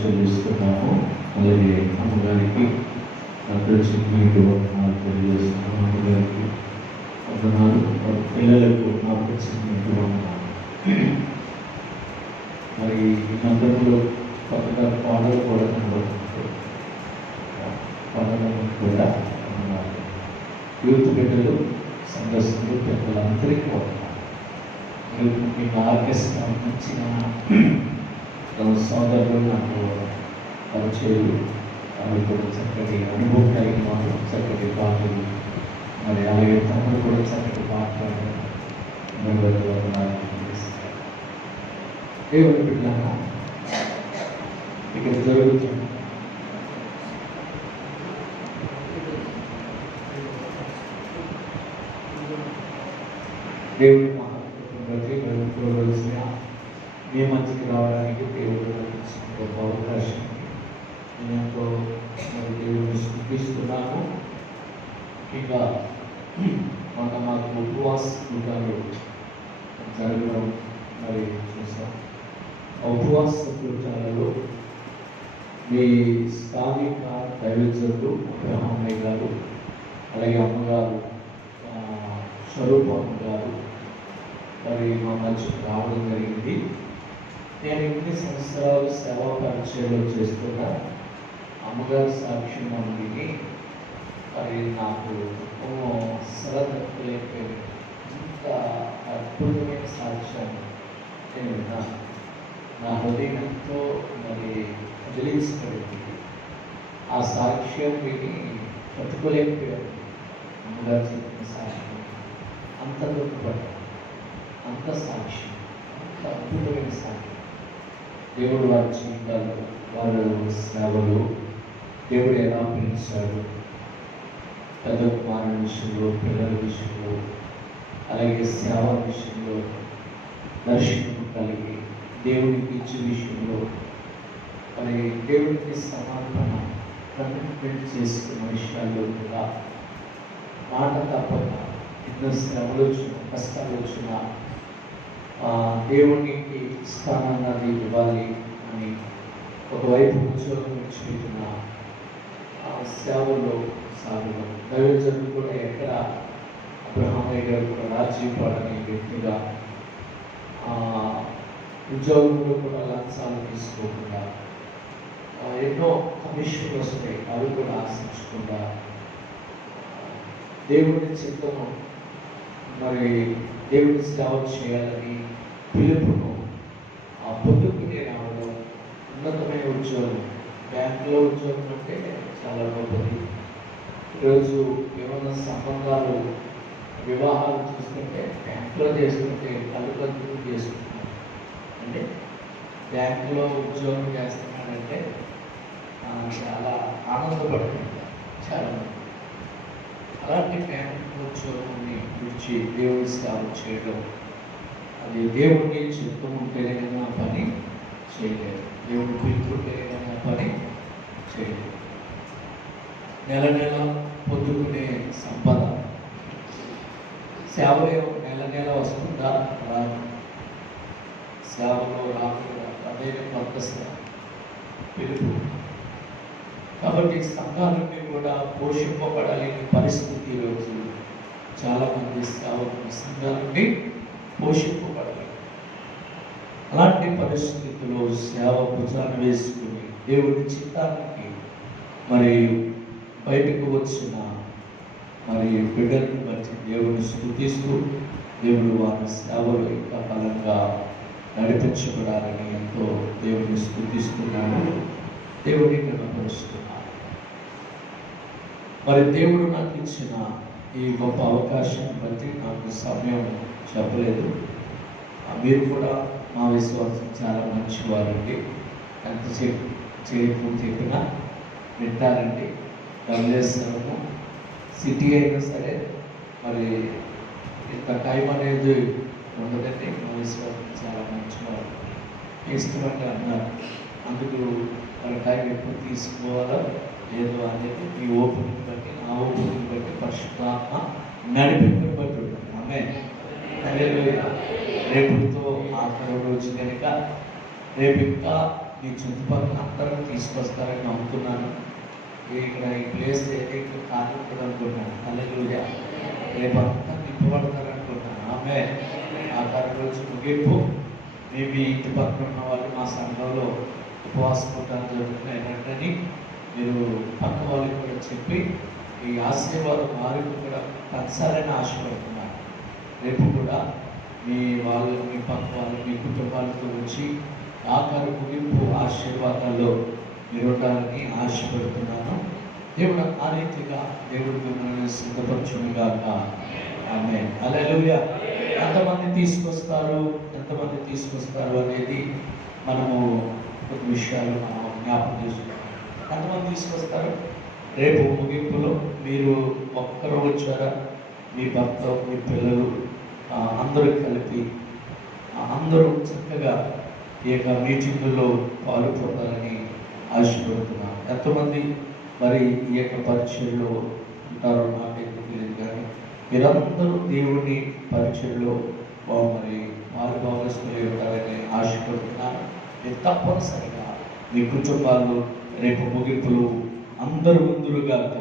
చెల్లిస్తున్నాము. అలాగే అమ్మగారికి మీకు వందనాలు తెలియజేస్తున్నాము. అమ్మగారికి వందనాలు, పిల్లలకు నా ప్రత్యేక వందనాలు. మరి ఈ మందిరంలో కొత్తగా పాటలు కూడా కనబడుతుంది. పాటలను కూడా వందనాలు. యూత్ బిడ్డలు, సందర్శకులు, పెద్దలందరికీ వందనాలు. మీకు ఆర్కెస్ట్రా ఇచ్చిన సోదరులు నాకు పరిచయాలు, అవి కూడా చక్కటి అనుభవం కలిగిన వాళ్ళు, చక్కటి పాటలు, మరి అలాగే తమ్ముడు కూడా చక్కటి మాట్లాడారు. దేవుని బిడ్డలారా, ఇక్కడ జరుగుతుంది దేవుని మహాత్ముని బట్టి వెళ్తుకోవలసిన మీ మధ్యకి రావడానికి దేవుడు ఇచ్చిన గొప్ప అవకాశం. నేను ఎంతో మరి దేవుడిని స్థుతిస్తున్నాను. ఇక మొన్న మాకు ఉపవాస కూటాలు జరగడం మరి చూసాం. ఉపవాస కూటాలలో మీ స్థానిక దైవజనులు అబ్రహామయ్య గారు, అలాగే అమ్మగారు స్వరూపమ్మ గారు మరి మా మధ్యకు రావడం జరిగింది. నేను 8 సంవత్సరాలు సేవా పరిచయంలో చేస్తున్నా. అమ్మగారి సాక్ష్యం విని మరి నాకు సరదలేకపోయింది. ఇంత అద్భుతమైన సాక్ష్యాన్ని నేను విన్నాను. నా హృదయం ఎంతో మరి కదిలించబడింది. ఆ సాక్ష్యం విని బ్రతుకోలేకపోయాను. అమ్మగారు చెప్పిన సాక్ష్యం అంత గొప్పపడ్డా, అంత సాక్ష్యం, అంత అద్భుతమైన సాక్ష్యం. దేవుడు వారి జీవితాలు, వారి సేవలు, దేవుడు ఎలా పిలిచాడు, పెద్ద కుమారుల విషయంలో, పిల్లల విషయంలో, అలాగే సేవ విషయంలో దర్శనం కలిగి దేవునికి ఇచ్చే విషయంలో మరి దేవుడికి సమర్పణ కమిట్మెంట్ చేసుకున్న విషయాల్లో కూడా మాట తప్పక ఎన్నో శ్రమలు వచ్చిన, కష్టాలు వచ్చిన దేవునికి స్థానాన్ని ఇవ్వాలి అని ఒకవైపు ఉద్యోగం విడిచిపెట్టిన సేవల్లో సాగడం. దైవజనులు కూడా ఎక్కడ అబ్రహామయ్య గారు కూడా రాజ్యపాడని వ్యక్తిగా ఉద్యోగంలో కూడా లంచాలు తీసుకోకుండా ఎన్నో కమిషన్లు వస్తాయి, అవి కూడా ఆశించకుండా దేవుని చిత్తము మరి దేవుని సేవ చేయాలని పిలుపును పొందుకునే రావడం. ఉన్నతమైన ఉద్యోగం, బ్యాంకులో ఉద్యోగం అంటే చాలా గొప్పది. ఈరోజు ఏమన్నా సంబంధాలు, వివాహాలు చూస్తుంటే బ్యాంకులో చేసుకుంటే కలుగంతులు చేసుకుంటున్నారు. అంటే బ్యాంకులో ఉద్యోగం చేస్తున్నాడంటే చాలా ఆనందపడుతుంటారు చాలామంది. అలాంటి బ్యాంకు ఉద్యోగాన్ని విడిచి దేవుని సేవ చేయడం, అది దేవుడికి చిత్తం ఉంటేనే ఆ పని చేయలేదు. దేవుడు పిలుపుంటేనే ఆ పని చేయలేదు. నెల నెల పొందుకునే సంపద సేవలో నెల నెల వస్తుందా రాదు. సేవలో రాకుండా అదే పద్ధతి పిలుపు. కాబట్టి సంఘాలన్నీ కూడా పోషింపబడాలని పరిస్థితి ఈరోజు చాలామంది సంఘాలన్నీ పోషింపబడాలి. అలాంటి పరిస్థితుల్లో సేవ భుజాన్ని వేసుకుని దేవుడి చిత్తానికి మరి బయటకు వచ్చిన మరి బిడ్డలను బట్టి దేవుడిని స్తుతిస్తూ దేవుడు వారి సేవలు ఇంకా బలంగా నడిపించబడాలని ఎంతో దేవుడిని స్తుతిస్తున్నాను, దేవుడిని కనపరుస్తున్నాను. మరి దేవుడు నాకు ఇచ్చిన ఈ గొప్ప అవకాశం బట్టి నాకు సమయం చెప్పలేదు. మీరు కూడా మా విశ్వాసం చాలా మంచివారండి. ఎంతసేపు చేయకుండా చెప్పినా వింటారండి. ధవళేశ్వరము సిటీ అయినా సరే మరి ఇంత టైం అనేది ఉండదండి. మా విశ్వాసం చాలా మంచివారు. ఇష్టమంటే అన్నారు. అందుకు వాళ్ళ టైం ఎప్పుడు తీసుకోవాలో లేదో అనేది మీ ఓపికని బట్టి, నా ఓపికని బట్టి, పరిశుద్ధాత్మ నడిపింపుని బట్టి ఉంటుంది. ఆమేన్. రేపుతో ఆఖరి రోజు కనుక రేపు ఇంకా మీ చుట్టుపక్కల అందరూ తీసుకొస్తారని నమ్ముతున్నాను. ఇక్కడ ఈ ప్లేస్ ఏదైతే కానిప్పుడు అనుకుంటున్నాను. హల్లెలూయా. రేపంతా నింపబడతారనుకుంటున్నాను. ఆమె ఆ రోజు ముగింపు మీ ఇంటి పక్కన ఉన్న వాళ్ళు మా సంఘంలో ఉపవాస కూటాలు జరుగుతున్నాయి రండి మీరు పక్క వాళ్ళకి కూడా చెప్పి ఈ ఆశీర్వాదం వారికి కూడా పంచాలని ఆశపడుతున్నారు. రేపు కూడా మీ వాళ్ళు, మీ పక్క వాళ్ళు, మీ కుటుంబాలతో వచ్చి ఆఖరి ముగింపు ఆశీర్వాదాల్లో మీరు ఉండాలని ఆశపడుతున్నాను. దేవుడు ఆ రీతిగా దేవుడు మిమ్మల్ని సిద్ధపరచుగాక. ఆమేన్. హల్లెలూయా. ఎంతమంది తీసుకొస్తారు అనేది మనము కొన్ని విషయాలు మనం జ్ఞాపకం చేసుకుంటాం. ఎంతమంది తీసుకొస్తారు? రేపు ముగింపులో మీరు ఒక్కరు వచ్చారా? మీ భర్త, మీ పిల్లలు అందరూ కలిపి అందరూ చక్కగా ఈ యొక్క మీటింగుల్లో పాల్గొనాలని ఆశపడుతున్నాను. ఎంతమంది మరి ఈ యొక్క పరిచయంలో ఉంటారో నాకైతే తెలియదు, కానీ మీరందరూ దేవుని పరిచయంలో మరి భాగస్వాములు ఉంటారని ఆశపడుతున్నాను. మీరు తప్పనిసరిగా మీ కుటుంబాల్లో రేపు ముగింపులు అందరూ ముందుగాక.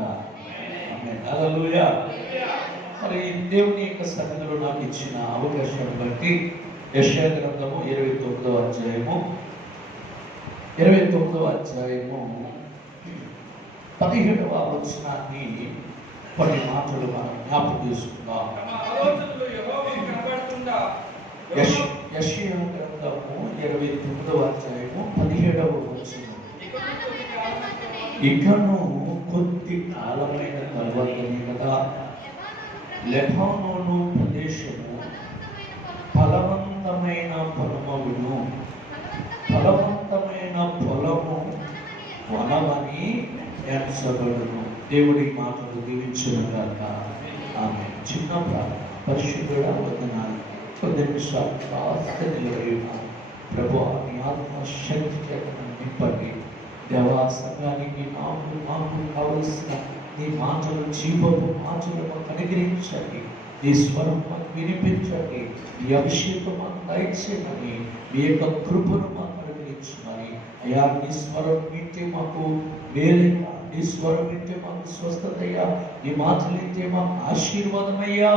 హల్లెలూయా. మరి దేవుని యొక్క సన్నిధిలో నాకు ఇచ్చిన అవకాశాన్ని బట్టి యెషయా గ్రంథము 29వ అధ్యాయము 17వ వచనాన్ని కొన్ని మాటలు మనం జ్ఞాపకం చేసుకుందాం. యెషయా గ్రంథము 29వ అధ్యాయము 17వ వచనం. ఇకను కొద్ది కాలమైన తర్వాతనే కదా లెబానోను ప్రదేశము ఫలవంతమైన పొలమును, ఫలవంతమైన పొలము వనమని ఎంచబడును. దేవుడి మాటలు దీవించుగాక. ఆమె చిన్న ప్రార్థన. పరిశుద్ధుడా వందనాలు. కొద్ది నిమిషాలు కాస్త నిలబడి ప్రభు మీ ఆత్మశక్తి చేత నింపండి. దేవా సంఘానికి మాకు కావలసిన నీ మాటలు, జీవపు మాటలు మాకు అనుగ్రహించండి. నీ స్వరం మాకు వినిపించండి. నీ అభిషేకం మాకు దయచేయమని, మీ యొక్క కృపను మాకు అనుగ్రహించమని. అయ్యా నీ స్వరం వింటే మాకు మేలయ్యా, నీ స్వరం వింటే మాకు స్వస్థతయ్యా, నీ మాటలు వింటే మాకు ఆశీర్వాదమయ్యా.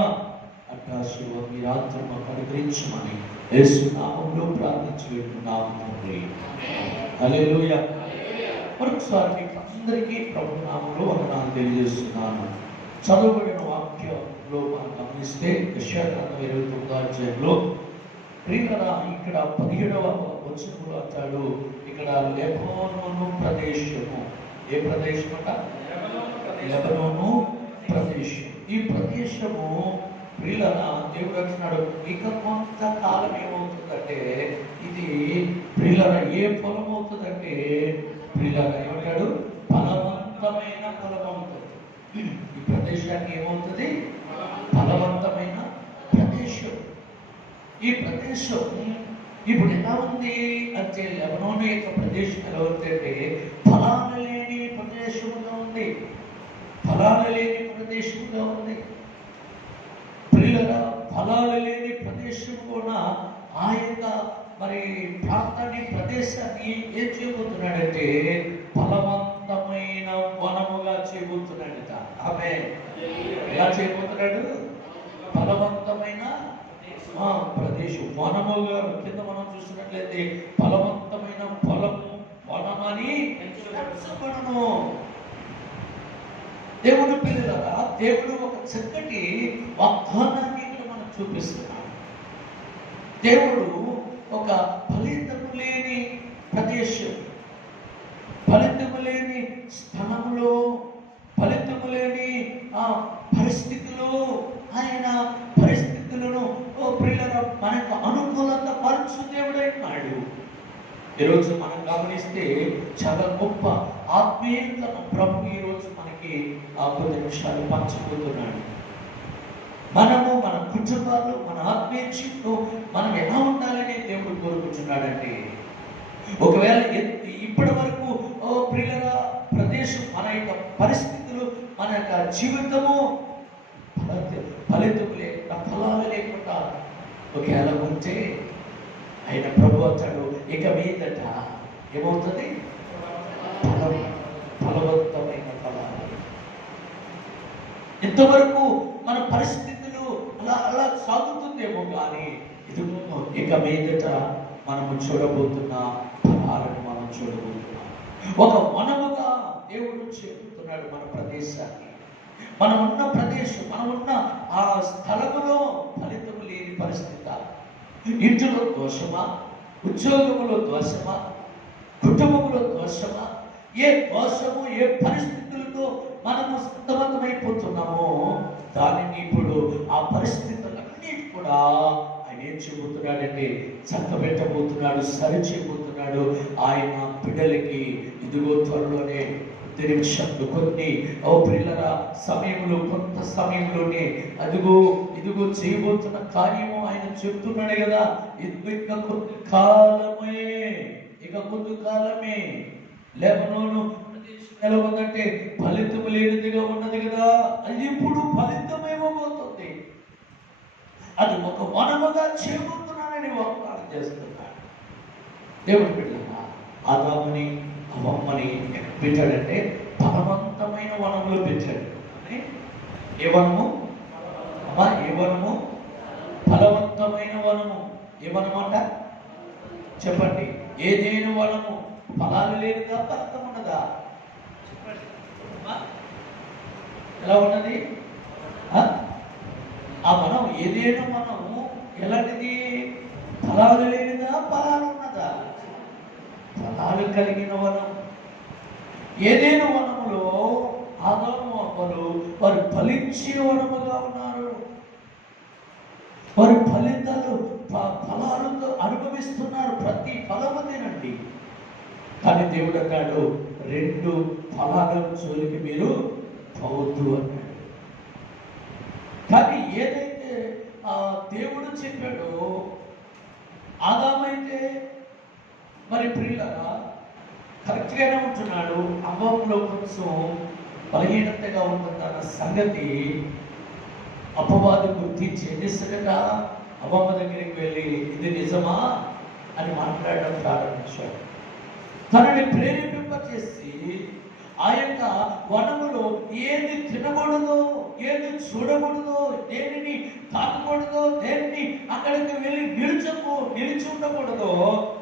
అట్లా ఆశీర్వాదం ఈ రాత్రి మాకు అనుగ్రహించమని యేసు నామములో ప్రార్థించి పెట్టున్నాము తండ్రి. హల్లెలూయా. మరొకసారి మీకు అందరికీ ప్రభు నామములో వందనాలు తెలియజేస్తున్నాను. చదవబడిన వాక్యంలో మనం గమనిస్తే యెషయా గ్రంథం 29వ అధ్యాయంలో ప్రియులారా ఇక్కడ 17వ వచనంలో అంటాడు, ఇక్కడ లెబానోను ప్రదేశము. ఏ ప్రదేశం అంట? లెబానోను ప్రదేశం. ఈ ప్రదేశము ప్రియులారా దేవుడు అంటున్నాడు ఇక కొంతకాలం ఏమవుతుందంటే ఇది ప్రియులారా ఏ పొలం అవుతుందంటే ప్రియులారా ఏమంటాడు? ఫలవంతమైన పొలం అవుతుంది. ఈ ప్రదేశానికి ఏమవుతుంది? ఫలవంతమైన ప్రదేశం. ఈ ప్రదేశం ఇప్పుడు ఎలా ఉంది అంటే లెబానోను యొక్క ప్రదేశం ఎలా ఉందంటే ఫలాలు లేని ప్రదేశంగా ఉంది. ఫలాలు లేని ప్రదేశంగా ఉంది. ప్రియులారా ఫలాలు లేని ప్రదేశం కూడా ఆ యొక్క మరి ప్రాంతాన్ని, ప్రదేశాన్ని ఏం చేయబోతున్నాడంటే ఫలవంతమైన వనముగా చేయబోతున్నాడట. ఆమె ఎలా చేయబోతున్నాడు? ఫలవంతమైన ప్రదేశం, వనముగా. కింద మనం చూసినట్లయితే ఫలవంతమైన పొలము, వనమని ఎంచబడును. దేవుడు పిల్లలారా, దేవుడు ఒక చక్కటి వాగ్దానాన్ని ఇక్కడ మనం చూపిస్తున్నాడు. దేవుడు ఒక ఫలితము లేని ప్రదేశం, ఫలితము లేని స్థలంలో, ఫలితము లేని పరిస్థితులు, ఆయన పరిస్థితులను ప్రియులారా మనకు అనుకూలత పరచు దేవుడైనాడు. ఈరోజు మనం గమనిస్తే చాలా గొప్ప ఆత్మీయతను ప్రభు ఈరోజు మనకి కొద్ది నిమిషాలు పంచబోతున్నాడు. మనము, మన కుటుంబాలు, మన ఆత్మీయ జీవితం మనం ఎలా ఉండాలని దేవుడు కోరుకుంటున్నాడంటే, ఒకవేళ ఇప్పటి వరకు ప్రియులారా ప్రదేశం, మన యొక్క పరిస్థితులు, మన యొక్క జీవితము ఫలితము లేకుండా, ఫలాలు లేకుండా ఒకవేళ ఉంటే ఆయన ప్రభు అంటాడు ఇక మీదట ఏమవుతుంది? ఫలవంతమైన ఫలాలు. ఇంతవరకు మన పరిస్థితులు అలా అలా సాగుతుందేమో, కానీ ఇదిగో ఇక మీదట మనము చూడబోతున్న ఫలాలను మనం చూడబోతున్నాం. ఒక వనముగా దేవుడు చెబుతున్నాడు మన ప్రదేశాన్ని. మనం ఉన్న ప్రదేశం, మనం ఉన్న ఆ స్థలములో ఫలితం లేని పరిస్థితి. ఇంటిలో దోషమా, ఉద్యోగములో దోషమా, కుటుంబంలో దోషమా, ఏ దోషము ఏ పరిస్థితులతో మనము సతమతమైపోతున్నామో దానిని ఇప్పుడు ఆ పరిస్థితులన్నీ కూడా ఆయన ఏం చెబుతున్నాడంటే చక్కబెట్టబోతున్నాడు, సరి చేయబోతున్నాడు. ఆయన బిడ్డలకి ఇదిగో త్వరలోనే నిమిషంలో కొన్ని పిల్లల సమయంలో, కొంత సమయంలోనే అదిగో ఇదిగో చేయబోతున్న కార్యము ఆయన చెప్తున్నాడు కదా. ఇక కొద్ది కాలమే, ఇక కొద్ది కాలమే లెబనోను ఎలా ఉందంటే ఫలితం లేనిదిగా ఉన్నది కదా, అది ఇప్పుడు ఫలితం ఇవ్వబోతుంది. అది ఒక వనముగా చేయబోతున్నానని వాగ్దానం చేస్తున్నాడు. దేవుడు బిడ్డలారా, ఆదాముని అవ్వమ్మని పెట్టాడంటే ఫలవంతమైన వనములో పెట్టాడు. ఏ వనము అమ్మా? ఏ వనము? ఫలవంతమైన వనము. ఏ వనము అంట చెప్పండి? ఏదేను వనము. ఫలాలు లేనిదా, ఫలితం ఉన్నదా? చెప్పండి. ఎలా ఉన్నది ఆ వనం? ఏదేను వనము ఎలాంటిది? ఫలాలు లేనిదా, ఫలాలు ఉన్నదా? ఫలాలు కలిగిన వనం. ఏదేను వనములో ఆదాము అవ్వలు వారు ఫలించే వనముగా ఉన్నారు. వారు ఫలాలతో అనుభవిస్తున్నారు. ప్రతి ఫలము తినండి. కానీ దేవుడు అన్నాడు, 2 ఫలాల జోలికి మీరు పోవద్దు అన్నాడు. కానీ ఏదైతే దేవుడు చెప్పాడో, ఆదామైతే మరి ప్రియులారా కరెక్ట్గానే ఉంటున్నాడు. అవ్వలో కొంచెం బలహీనతగా ఉంటున్న సంగతి అపవాది గుర్తించి ఏం చేస్తాడట, అవ్వమ్మ దగ్గరికి వెళ్ళి ఇది నిజమా అని మాట్లాడడం ప్రారంభించాడు. తనని ప్రేరేపింపచేసి ఆ యొక్క వనములో ఏది తినకూడదో, ఏది చూడకూడదో, దేనిని తాకకూడదో, దేనిని అక్కడికి వెళ్ళి నిలిచి ఉండకూడదో,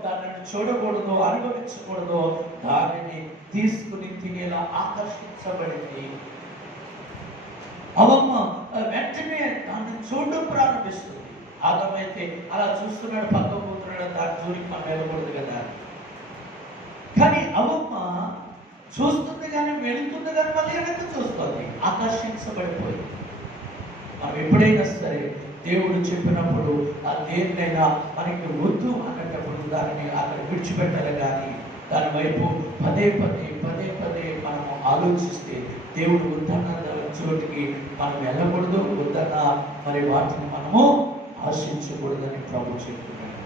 దానిని చూడకూడదు, అనుభవించకూడదు, దానిని తీసుకుని తినేలా ఆకర్షించబడింది. అవమ్మ వెంటనే దాన్ని చూడడం ప్రారంభిస్తుంది. ఆదమైతే అలా చూస్తున్నాడు, పక్క పోతున్నాడు, దాని జోలికి మనం వెళ్ళకూడదు కదా. కానీ అవమ్మ చూస్తుంది కానీ వెళుతుంది కానీ మళ్ళీ వెనక్కి చూస్తుంది, ఆకర్షించబడిపోయింది. మనం ఎప్పుడైనా సరే దేవుడు చెప్పినప్పుడు ఆ దేన్నైనా మనకి వద్దు అన్నప్పుడు దానిని అక్కడ విడిచిపెట్టాలి. కానీ దాని వైపు పదే పదే మనము ఆలోచిస్తే దేవుడు వద్దన్న చోటికి మనం వెళ్ళకూడదు, వద్దన్న మరి వాటిని మనము ఆశించకూడదని ప్రభు చెప్తున్నాడు.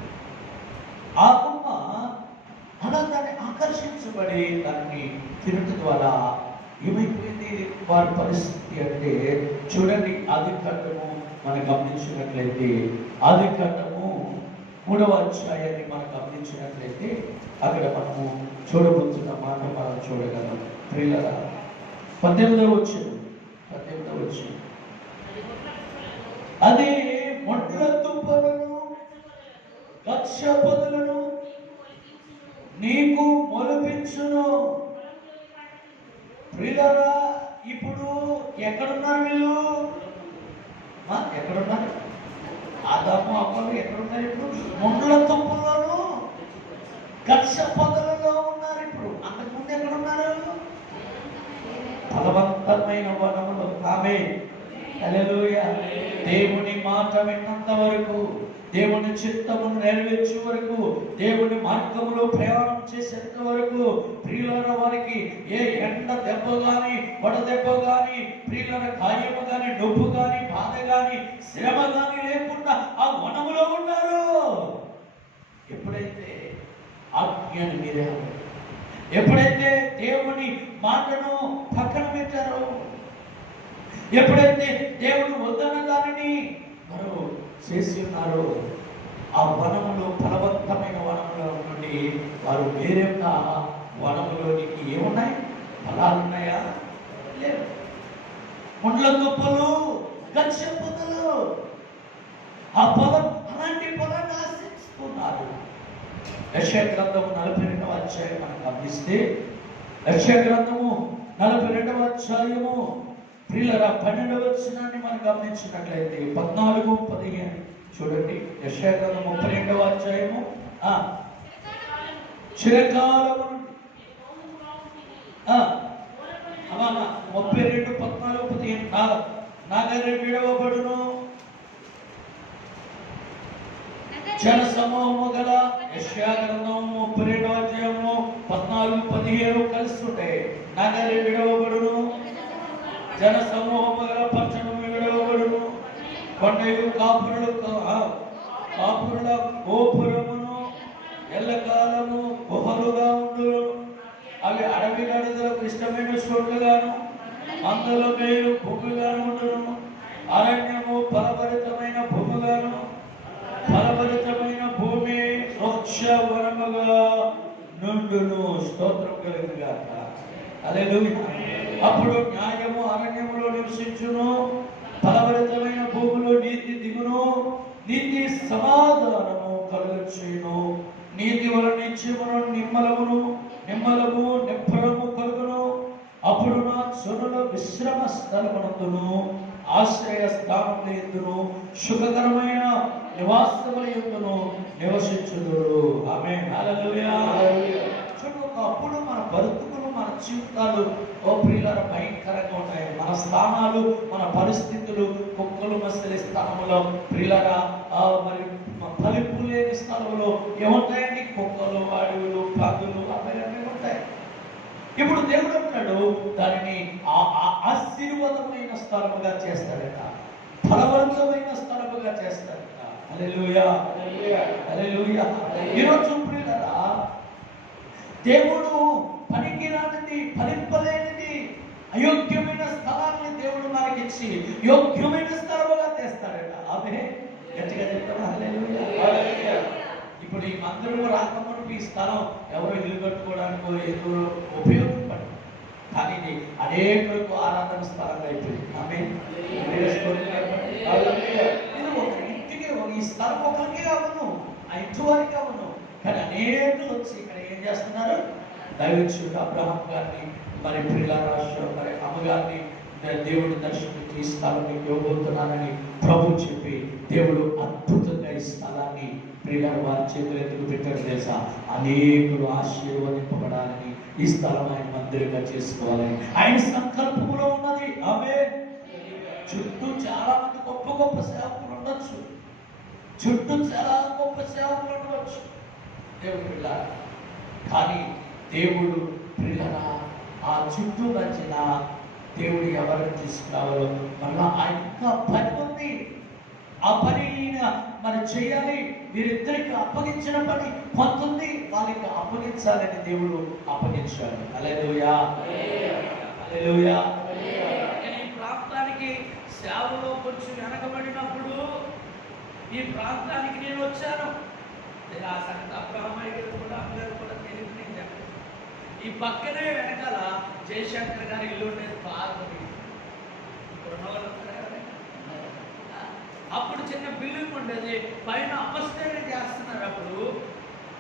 ఆ బొమ్మ అలా దాన్ని ఆకర్షించబడి దాన్ని తినడం ద్వారా ఏమైపోయింది వారి పరిస్థితి అంటే, చూడండి ఆదికాండము మనం గమనించినట్లయితే, ఆదికాండము 3వ అధ్యాయాన్ని మనం గమనించినట్లయితే అక్కడ మనము చూడబోతున్న మాట మనం చూడగలం. ప్రియులారా 18వ వచనం అది మొండ్ల తుప్పలను లక్ష పొదలను నీకు మొలిపించును. ప్రియులారా ఇప్పుడు ఎక్కడున్నారు వీళ్ళు? ఎక్కడున్నారు? ఆదాము అవ్వలు ఎక్కడున్నారు? ఇప్పుడు మొండ్ల తుప్పలను లక్ష పొదలలో ఉన్నారు. ఇప్పుడు అంతకుముందు ఎక్కడున్నారు? ఫలవంతమైన వనములో. ఆమేన్, హల్లెలూయా. దేవుని మాట విన్నంత వరకు, దేవుని చిత్తమును నెరవేర్చే వరకు, దేవుని మార్గములో ప్రయాణం చేసేంత వరకు ప్రియుల వారికి ఏ ఎండ దెబ్బ కానీ, వడదెబ్బ కానీ, ప్రియుల గాయము కానీ, నొప్పు కానీ, బాధ కానీ, శ్రమ కానీ లేకుండా ఆ వనములో ఉన్నారు. ఎప్పుడైతే ఆజ్ఞను మీరే, ఎప్పుడైతే దేవుని మాటను పక్కన పెట్టారో, ఎప్పుడైతే దేవుడు వద్దన్న దానిని మనం చేసి ఉన్నారో, ఆ వనములో ఫలవంతమైన వనము స్థానంలో నుండి వారు వేరొక వనములోనికి ఏమున్నాయి, ఫలాలు ఉన్నాయా? లేవు. ముండ్ల తుప్పలు, గచ్చ పొదలు, ఆ పొలం, అలాంటి పొలాన్ని ఆశిస్తున్నారు. యెషయా గ్రంథము 42వ అధ్యాయం మనం గమనిస్తే, యెషయా గ్రంథము 42వ అధ్యాయము ప్రియులారా 12వ వచనాన్ని మనం గమనించినట్లయితే 14, 15 చూడండి. యెషయా గ్రంథం 32వ అధ్యాయము చిరకాలము 32, 14, 15 నగర విడవబడును, జన సమూహము గల. యెషయా గ్రంథము 32వ అధ్యాయము 14, 15 కలిసి ఉంటాయి. నగర విడవబడును, జన సమూహము గల పట్టణము విడవబడును, కొండయు కాపురుల గోపురమును ఎల్లకాలము గుహలుగా ఉండును. అవి అడవి గడుదలకు ఇష్టమైన చోట్లుగాను, మందల మేలు భూమిగాను ఉండును. అరణ్యము ఫలభరితమైన భూమిగాను, ఫలభరితమైన భూమి వృక్షవనముగా నుండును. స్తోత్రం కలుగుగాక. హల్లెలూయా. అప్పుడు న్యాయము అరణ్యములో నివసించును, ఫలభరితమైన భూమిలో నీతి దిగును, నీతి సమాధానము కలుగుచును. నీతి వలన నిత్యమును నిమ్మలము నిబ్బరము కలుగును. అప్పుడు నా జనుల విశ్రమ స్థలమునందును ఆశ్రయ స్థానముల యందును సుఖకరమైన నివాసముల యందును నివసించుదురు. ఆమేన్. హల్లెలూయా. అప్పుడు మన బ్రతుకులు, మన జీవితాలు ప్రియులారా భయంకరంగా ఉంటాయి. మన స్థానాలు, మన పరిస్థితులు కుక్కలు మసలి స్థానంలో ప్రియులారా మరి ఫలింపు లేని స్థలంలో ఏముంటాయండి? కుక్కలు, అడవులు, పందులు అవన్నీ ఉంటాయి. ఇప్పుడు దేవుడు అంటాడు దానిని ఆశీర్వాదమైన స్థలముగా చేస్తాడట, ఫలవంతమైన స్థలముగా చేస్తాడట. హల్లెలూయా, హల్లెలూయా. ఈరోజు ప్రియులారా దేవుడు పనికిరానిది, ఫలింపలేనిది, అయోగ్యమైన స్థలాన్ని దేవుడు మనకిచ్చి యోగ్యమైన స్థలముగా చేస్తాడట. ఆమె గట్టిగా చెప్తారా? హల్లెలూయా. ఇప్పుడు ఈ మందిరం రాకముందు ఈ స్థలం ఎవరో ఇల్లు కట్టుకోవడానికో ఏదో ఉపయోగపడి, కానీ ఇది అనేకులకు ఆరాధన స్థలంగా అయిపోయింది. ఆమేన్. ఇది ఒక ఇంటికి ఈ స్థలం ఒకరికి కావను, ఆ ఇంటి వారికి కావను, కానీ అనేకులు వచ్చి ఇక్కడ ఏం చేస్తున్నారు? దైవజనుడు అబ్రహాం గారిని, మరి ప్రియులారా మరి అమ్మగారిని దేవుడి దర్శనం ఈ స్థలం మీకు ఇవ్వబోతున్నానని ప్రభు చెప్పి దేవుడు అద్భుతంగా ఈ స్థలాన్ని ప్రియులారా వారి చేతులు ఎందుకు పెట్టారు తెలుసా? అనేకులు ఆశీర్వదింపబడాలని, ఈ స్థలం ఆయన మందిరంగా చేసుకోవాలని ఆయన సంకల్పంలో ఉన్నది. ఆమేన్. చుట్టూ చాలా మంది గొప్ప గొప్ప సేవకులు ఉండొచ్చు, చుట్టూ చాలా గొప్ప సేవకులు ఉండవచ్చు దేవుడు ప్రియులారా, కానీ దేవుడు ప్రియులారా ఆ చుట్టూ నచ్చిన దేవుడు ఎవరిని తీసుకురావాలో మళ్ళా ఆ యొక్క పని ఉంది. ఆ పని మరి చేయాలి. వీరిద్దరికి అప్పగించిన పని కొంతుంది, వాళ్ళకి అప్పగించాలని దేవుడు అప్పగించాడు. హల్లెలూయా, హల్లెలూయా. ఈ ప్రాంతానికి సేవలో కొంచెం వెనకబడినప్పుడు ఈ ప్రాంతానికి నేను వచ్చాను. ఆ సంగతి అబ్రహ్మయ్య కూడా అందరూ కూడా తెలియదు. ఈ పక్కనే వెనకాల జయశంకర్ గారి ఇల్లు ఉండేది. పార్వతి అప్పుడు చిన్న బిల్డింగ్ ఉండేది, పైన అపస్టడీ చేస్తున్నారు. అప్పుడు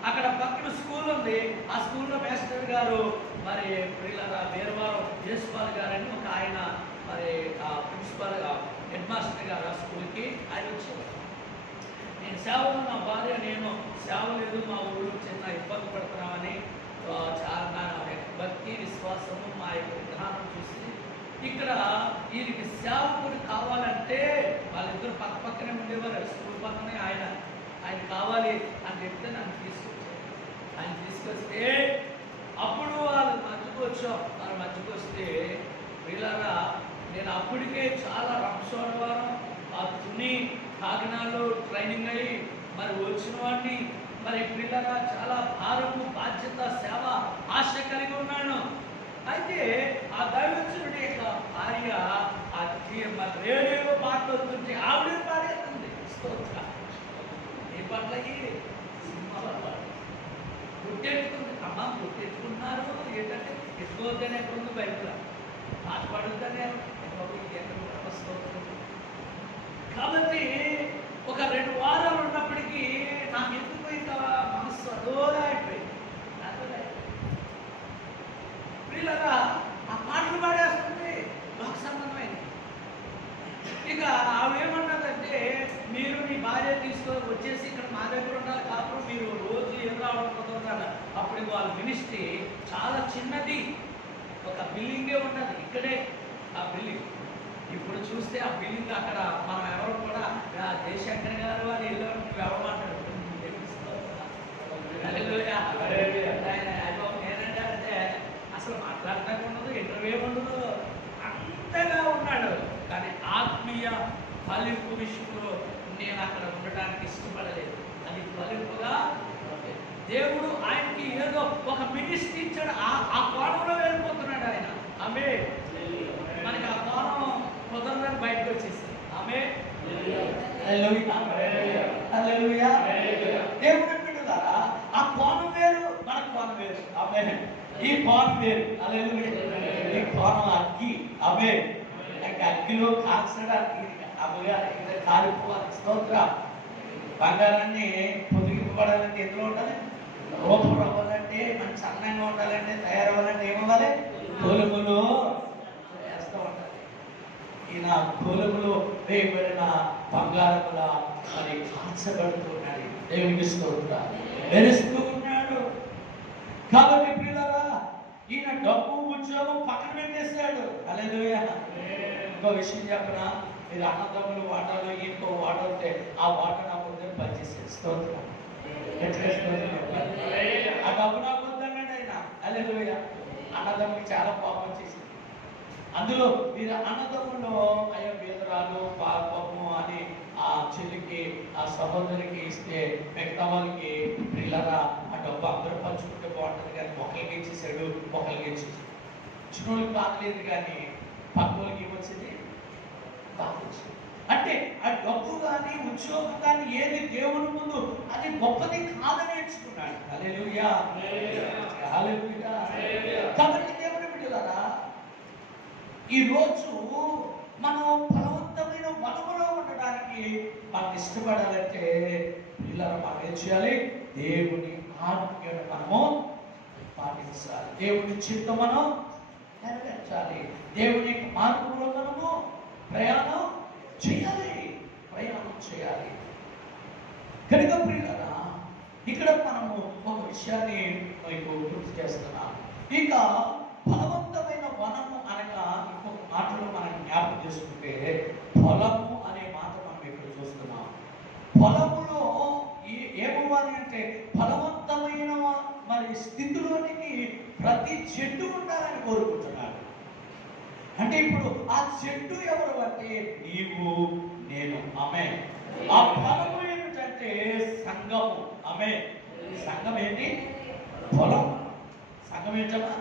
అక్కడ పక్కన స్కూల్ ఉంది. ఆ స్కూల్లో మాస్టర్ గారు మరి ప్రియులారా వీరవారం యేసుపాల్ గారని ఒక ఆయన మరి ప్రిన్సిపాల్ హెడ్ మాస్టర్ గారు ఆ స్కూల్కి ఆయన వచ్చేవారు. నేను సేవలు, నా భార్య నేను సేవ లేదు, మా ఊళ్ళో చిన్న ఇబ్బంది పడుతున్నామని చాలా భక్తి విశ్వాసము మా యొక్క విధానం చూసి ఇక్కడ వీరికి సేవకుడు కావాలంటే వాళ్ళిద్దరు పక్క పక్కనే ఉండేవారు. స్కూల్ పక్కనే ఆయన కావాలి అని చెప్తే నన్ను తీసుకొచ్చారు. ఆయన తీసుకొస్తే అప్పుడు వాళ్ళు మధ్యకు వచ్చాం. వాళ్ళు మధ్యకు వస్తే వీళ్ళరా నేను అప్పటికే చాలా రంసోడవారం ఆ తుని కాకినాడలో ట్రైనింగ్ అయ్యి మరి వచ్చిన వాడిని, మరి పిల్లగా చాలా భారము, బాధ్యత, సేవ, ఆశ కలిగి ఉన్నాను. అయితే ఆ దైవజనుడి యొక్క భార్య మరి రేడియోలో పాటలు వస్తుంటే ఆవిడే పాడేస్తుంది. స్తోత్ర ఈ పాటలకి సినిమా గుట్టెట్టుకుంది అమ్మ, గుట్టెట్టుకుంటున్నారు ఏంటంటే ఎత్తుకోవద్దని ఎక్కడుంది బయట పాట పాడొద్దని కాబట్టి ఒక 2 వారాలు ఉన్నప్పటికీ నాకు ఎందుకు ఇంకా మనస్సు అదోలా అయిపోయింది. పిల్లగా ఆ పాటలు పాడేస్తుంది లోక సంబంధమైనది. ఇక ఆవేమన్నదంటే, మీరు మీ భార్య తీసుకొని వచ్చేసి ఇక్కడ మా దగ్గర ఉండాలి కాదు, మీరు రోజు ఏం రావడం కుదరదు. అప్పుడు వాళ్ళ మినిస్ట్రీ చాలా చిన్నది, ఒక బిల్డింగే ఉన్నది ఇక్కడే ఆ బిల్డింగ్. ఇప్పుడు చూస్తే ఆ బిల్డింగ్ అక్కడ మనం ఎవరు కూడా జయశంకర్ గారు వాళ్ళు వెళ్ళారు, నువ్వు ఎవరు మాట్లాడు నేనంటే అంటే అసలు మాట్లాడటానికి ఉండదు, ఇంటర్వ్యూ ఉండదు, అంతగా ఉన్నాడు. కానీ ఆత్మీయ ఫలింపు విషయంలో నేను అక్కడ ఉండడానికి ఇష్టపడలేదు. అది ఫలింపుగా దేవుడు ఆయనకి ఏదో ఒక మినిస్ట్రీ ఇచ్చాడు, ఆ కోణంలో వెళ్ళిపోతున్నాడు ఆయన. ఆమె మనకి ఆ కోణం కుదరదని బయటకు వచ్చేసింది. ఆమె దేవుడు అంటున్నారా, ఆ కోణం వేరు, మన కోణం వేరు. ఆమె ఈ కోణం వేరు. ఈ కోణం అగ్గి. ఆమె అగ్గిలో కాల్చడానికి కాలిపోవాలి. స్తోత్ర. బంగారాన్ని పొదిగింపబడాలంటే ఎందులో ఉండాలి? రూపం అవ్వాలంటే, మంచి అందంగా ఉండాలంటే, తయారవ్వాలంటే ఏమవ్వాలి? తోలుములు వేస్తూ ఉండాలి. ఈయన తోలుములు వేయబడిన బంగారముల మరి కాల్చబడుతున్నాడు. దేవునికి స్తోత్ర. మెరుస్తూ ఉన్నాడు. కాబట్టి పిల్లరా, ఈయన డబ్బు ఉద్యోగం పక్కన పెట్టేశాడు. హల్లెలూయా. ఇంకో విషయం చెప్పనా, మీరు అన్నదమ్ములు వాటాలు ఇంకో వాట ఉంటే ఆ వాట నా పొద్దున్న పనిచేసేది. స్తోత్రం. ఆ డబ్బు నాకు వద్దన్నాడు ఆయన. హల్లెలూయా. అన్నదమ్ములు చాలా పాపం చేసింది. అందులో మీరు అన్నదమ్ములు అయ్యో బీదరాలు పాపము అని ఆ చెల్లికి ఆ సహోదరికి ఇస్తే మిగతా వాళ్ళకి పిల్లరా ఆ డబ్బు అందరూ పంచుకుంటే బాగుంటుంది. కానీ ఒకరికి ఇచ్చేసాడు, ఒకరికి ఇచ్చేసాడు. చిన్నోళ్ళకి బాగలేదు కానీ పక్కలకి ఏమొచ్చింది? బాగా వచ్చింది. అంటే ఆ డబ్బు కానీ ఉద్యోగం కానీ ఏది దేవుని ముందు అది గొప్పది కాదని నేర్చుకున్నాడు. హల్లెలూయా. హల్లెలూయా. కాబట్టి దేవుని బిడ్డలారా, ఈరోజు మనం ఫలవంతమైన వనములో ఉండడానికి మనం ఇష్టపడాలంటే పిల్లలు మనం ఏం చేయాలి? దేవుని ఆజ్ఞను మనము పాటించాలి. దేవుని చిత్తం మనం నెరవేర్చాలి. దేవుని మార్గంలో మనము ప్రయాణం చేయాలి. కనుక ప్రియులారా, ఇక్కడ మనము ఒక విషయాన్ని మీకు గుర్తు చేస్తున్నాం. ఇక ఫలవంతమైన వనము అనగా ఇంకొక మాటలో మనం జ్ఞాపకం చేసుకుంటే ఫలము అనే మాట మనం ఇక్కడ చూస్తున్నాం. ఫలములో ఏమవ్వాలి అంటే ఫలవంతమైన మరి స్థితిలోనికి ప్రతి చెట్టు ఉండాలని కోరుకుంటున్నాడు. అంటే ఇప్పుడు ఆ చెట్టు ఎవరు అంటే నీవు నేను. ఆమె ఆ ఫలము ఏమిటంటే సంఘము. ఆమె సంఘం ఏంటి? పొలం. సంఘం ఏంటమ్మా?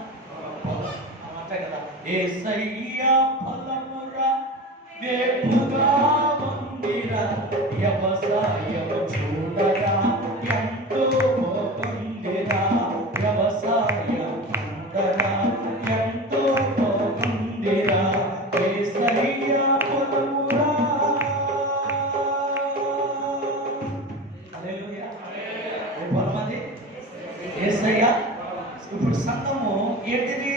పొలం. అంతే కదా. యేసయ్యా ఫలమురా వేపుగా ఉందిరా వ్యవసాయము చూడరా ఎంతో బాగుందిరా వ్యవసాయం చూడరా ఎంతో బాగుందిరా యేసయ్యా ఫలమురా. హల్లెలూయా. ఏ పొలం అది? యేసయ్యా. ఇప్పుడు సంఘము ఏంటిది?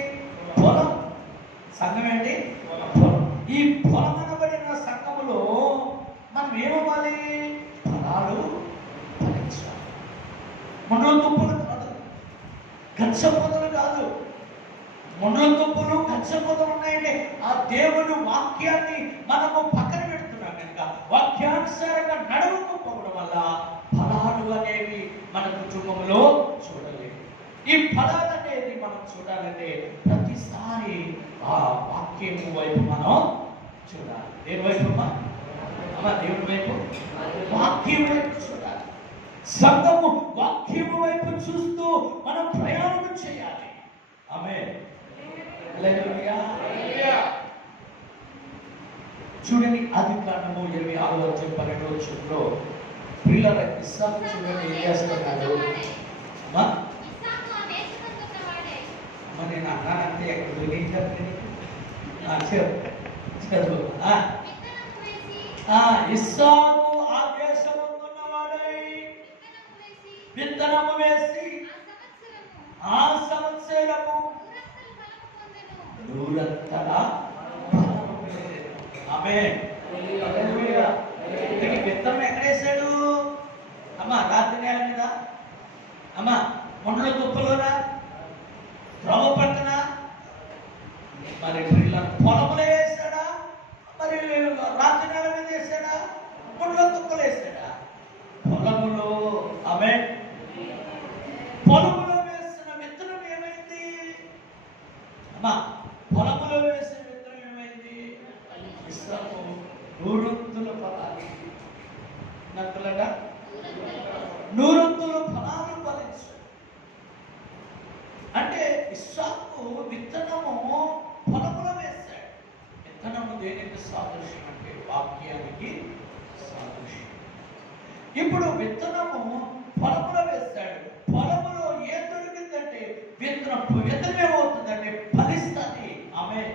పొలం. సంఘం ఏంటి? పొలం. ఈ పొలం అనబడిన సంఘములో మనం ఏమవ్వాలి? ఫలాలు ఫలించాలి. మొండల దుంపలు కాదు, గచ్చ పొదలు కాదు. మొండల దుంపలు గచ్చ పొదలు ఉన్నాయంటే ఆ దేవుని వాక్యాన్ని మనము పక్కన పెడుతున్నాం కనుక వాక్యానుసారంగా నడవకపోవడం వల్ల ఫలాలు అనేవి మన కుటుంబంలో చూడలేము. ఈ ఫలాలు అనేది మనం చూడాలంటే ప్రతిసారి ఆ వాక్యము వైపు మనం చూడాలి. దేని వైపు అమ్మా? దేవుని వైపు, వాక్యం వైపు చూడాలి. సంఘము వాక్యము వైపు చూస్తూ మనం ప్రయాణం చేయాలి. ఆమేన్. హల్లెలూయా. చూడండి, ఆదికాండము 26:12 పిల్లల ఇస్సాకు చూడండి ఏం చేస్తున్నాడు? మరి నేను అన్నానంటే ఎక్కడ దొరికించారు చదువు ఇస్సాకు ఆ దేశమందున్నవాడై విత్తనము వేసి ఆ సంవత్సరము నూరంతల ఆమేన్. విత్తనం ఎక్కడేసాడు అమ్మా? రాత్రి నేల మీద అమ్మా, మొండల తుప్పలోనా, త్రోవ పక్కన, మరి పొలములో వేసాడా, మరి రాత్రి నేల మీద వేసాడా, మొండల తుప్పలు వేసాడా? పొలములో. ఆమేన్. పొలములో వేసిన విత్తనం ఏమైంది అమ్మా? పొలములో వేసిన విత్తనం ఏమైంది? ఇస్సాకు నూరొంతుల ఫలాలు, నక్కలుగా నూరొంతుల ఫలాలు ఫలించు. అంటే ఇస్సాకు విత్తనము పొలములో వేశాడు. విత్తనము దేనికి సాదృశ్యం అంటే వాక్యానికి సాదృశ్యం. ఇప్పుడు విత్తనము పొలములో వేశాడు. పొలములో ఏం దొరికిందంటే విత్తనం ఏమవుతుందంటే ఫలిస్తుంది. ఆమేన్.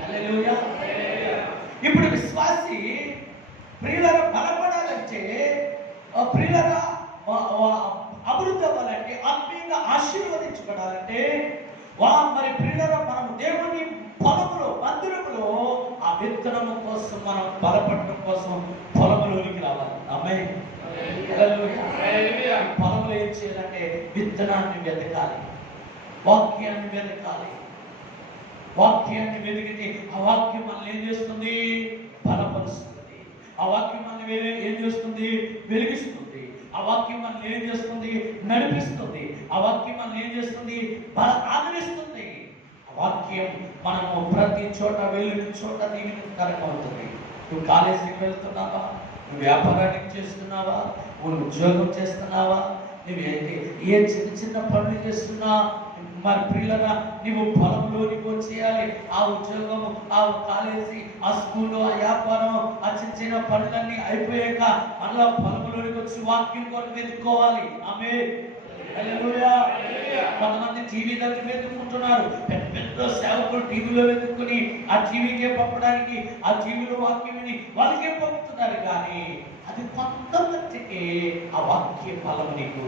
హల్లెలూయా. ఇప్పుడు విశ్వాసి ప్రియులను బలపడాలంటే, ప్రియులరా అభివృద్ధి అవ్వాలంటే, ఆత్మీయంగా ఆశీర్వదించబడాలంటే, మరి ప్రియులరా మనం దేవుని పొలములో మందిరములో ఆ విత్తనము కోసం మనం బలపడటం కోసం పొలములోనికి రావాలి. ఆమేన్. పొలంలో ఏం చేయాలంటే విత్తనాన్ని వెతకాలి, వాక్యాన్ని వెతకాలి. వాక్యాన్ని వెతికితే ఆ వాక్యం మనల్ని ఏం చేస్తుంది? బలపరుస్తుంది. ఆ వాక్యం మనల్ని ఏం చేస్తుంది? వెలిగిస్తుంది. ఆ వాక్యం మనల్ని ఏం చేస్తుంది? నడిపిస్తుంది. ఆ వాక్యం మనల్ని ఏం చేస్తుంది? ఆదరిస్తుంది. ఆ వాక్యం మనము ప్రతి చోట వెళ్ళిన చోట దీవెనకరంగా అవుతుంది. నువ్వు కాలేజీకి వెళ్తున్నావా? నువ్వు వ్యాపారానికి చేస్తున్నావా? నువ్వు ఉద్యోగం చేస్తున్నావా? నువ్వేంటి ఏ చిన్న చిన్న పనులు చేస్తున్నా, మరి పిల్లగా నువ్వు పొలంలోనికి వచ్చేయాలి. ఆ ఉద్యోగము, ఆ కాలేజీ, ఆ స్కూలు, ఆ వ్యాపారం, ఆ చిన్న చిన్న పనులన్నీ అయిపోయాక మళ్ళా పొలంలోనికి వచ్చి వాక్యం కొరకు వెతుక్కోవాలి. ఆమేన్. హల్లెలూయా. కొంతమంది టీవీ దగ్గర వెతుక్కుంటున్నారు. పెద్ద పెద్ద సేవకులు టీవీలో వెతుక్కుని ఆ టీవీకే పంపడానికి, ఆ టీవీలో వాక్యం విని వాళ్ళకే పంపుతున్నారు. కానీ అది కొంతమందికి ఆ వాక్య ఫలం నీకు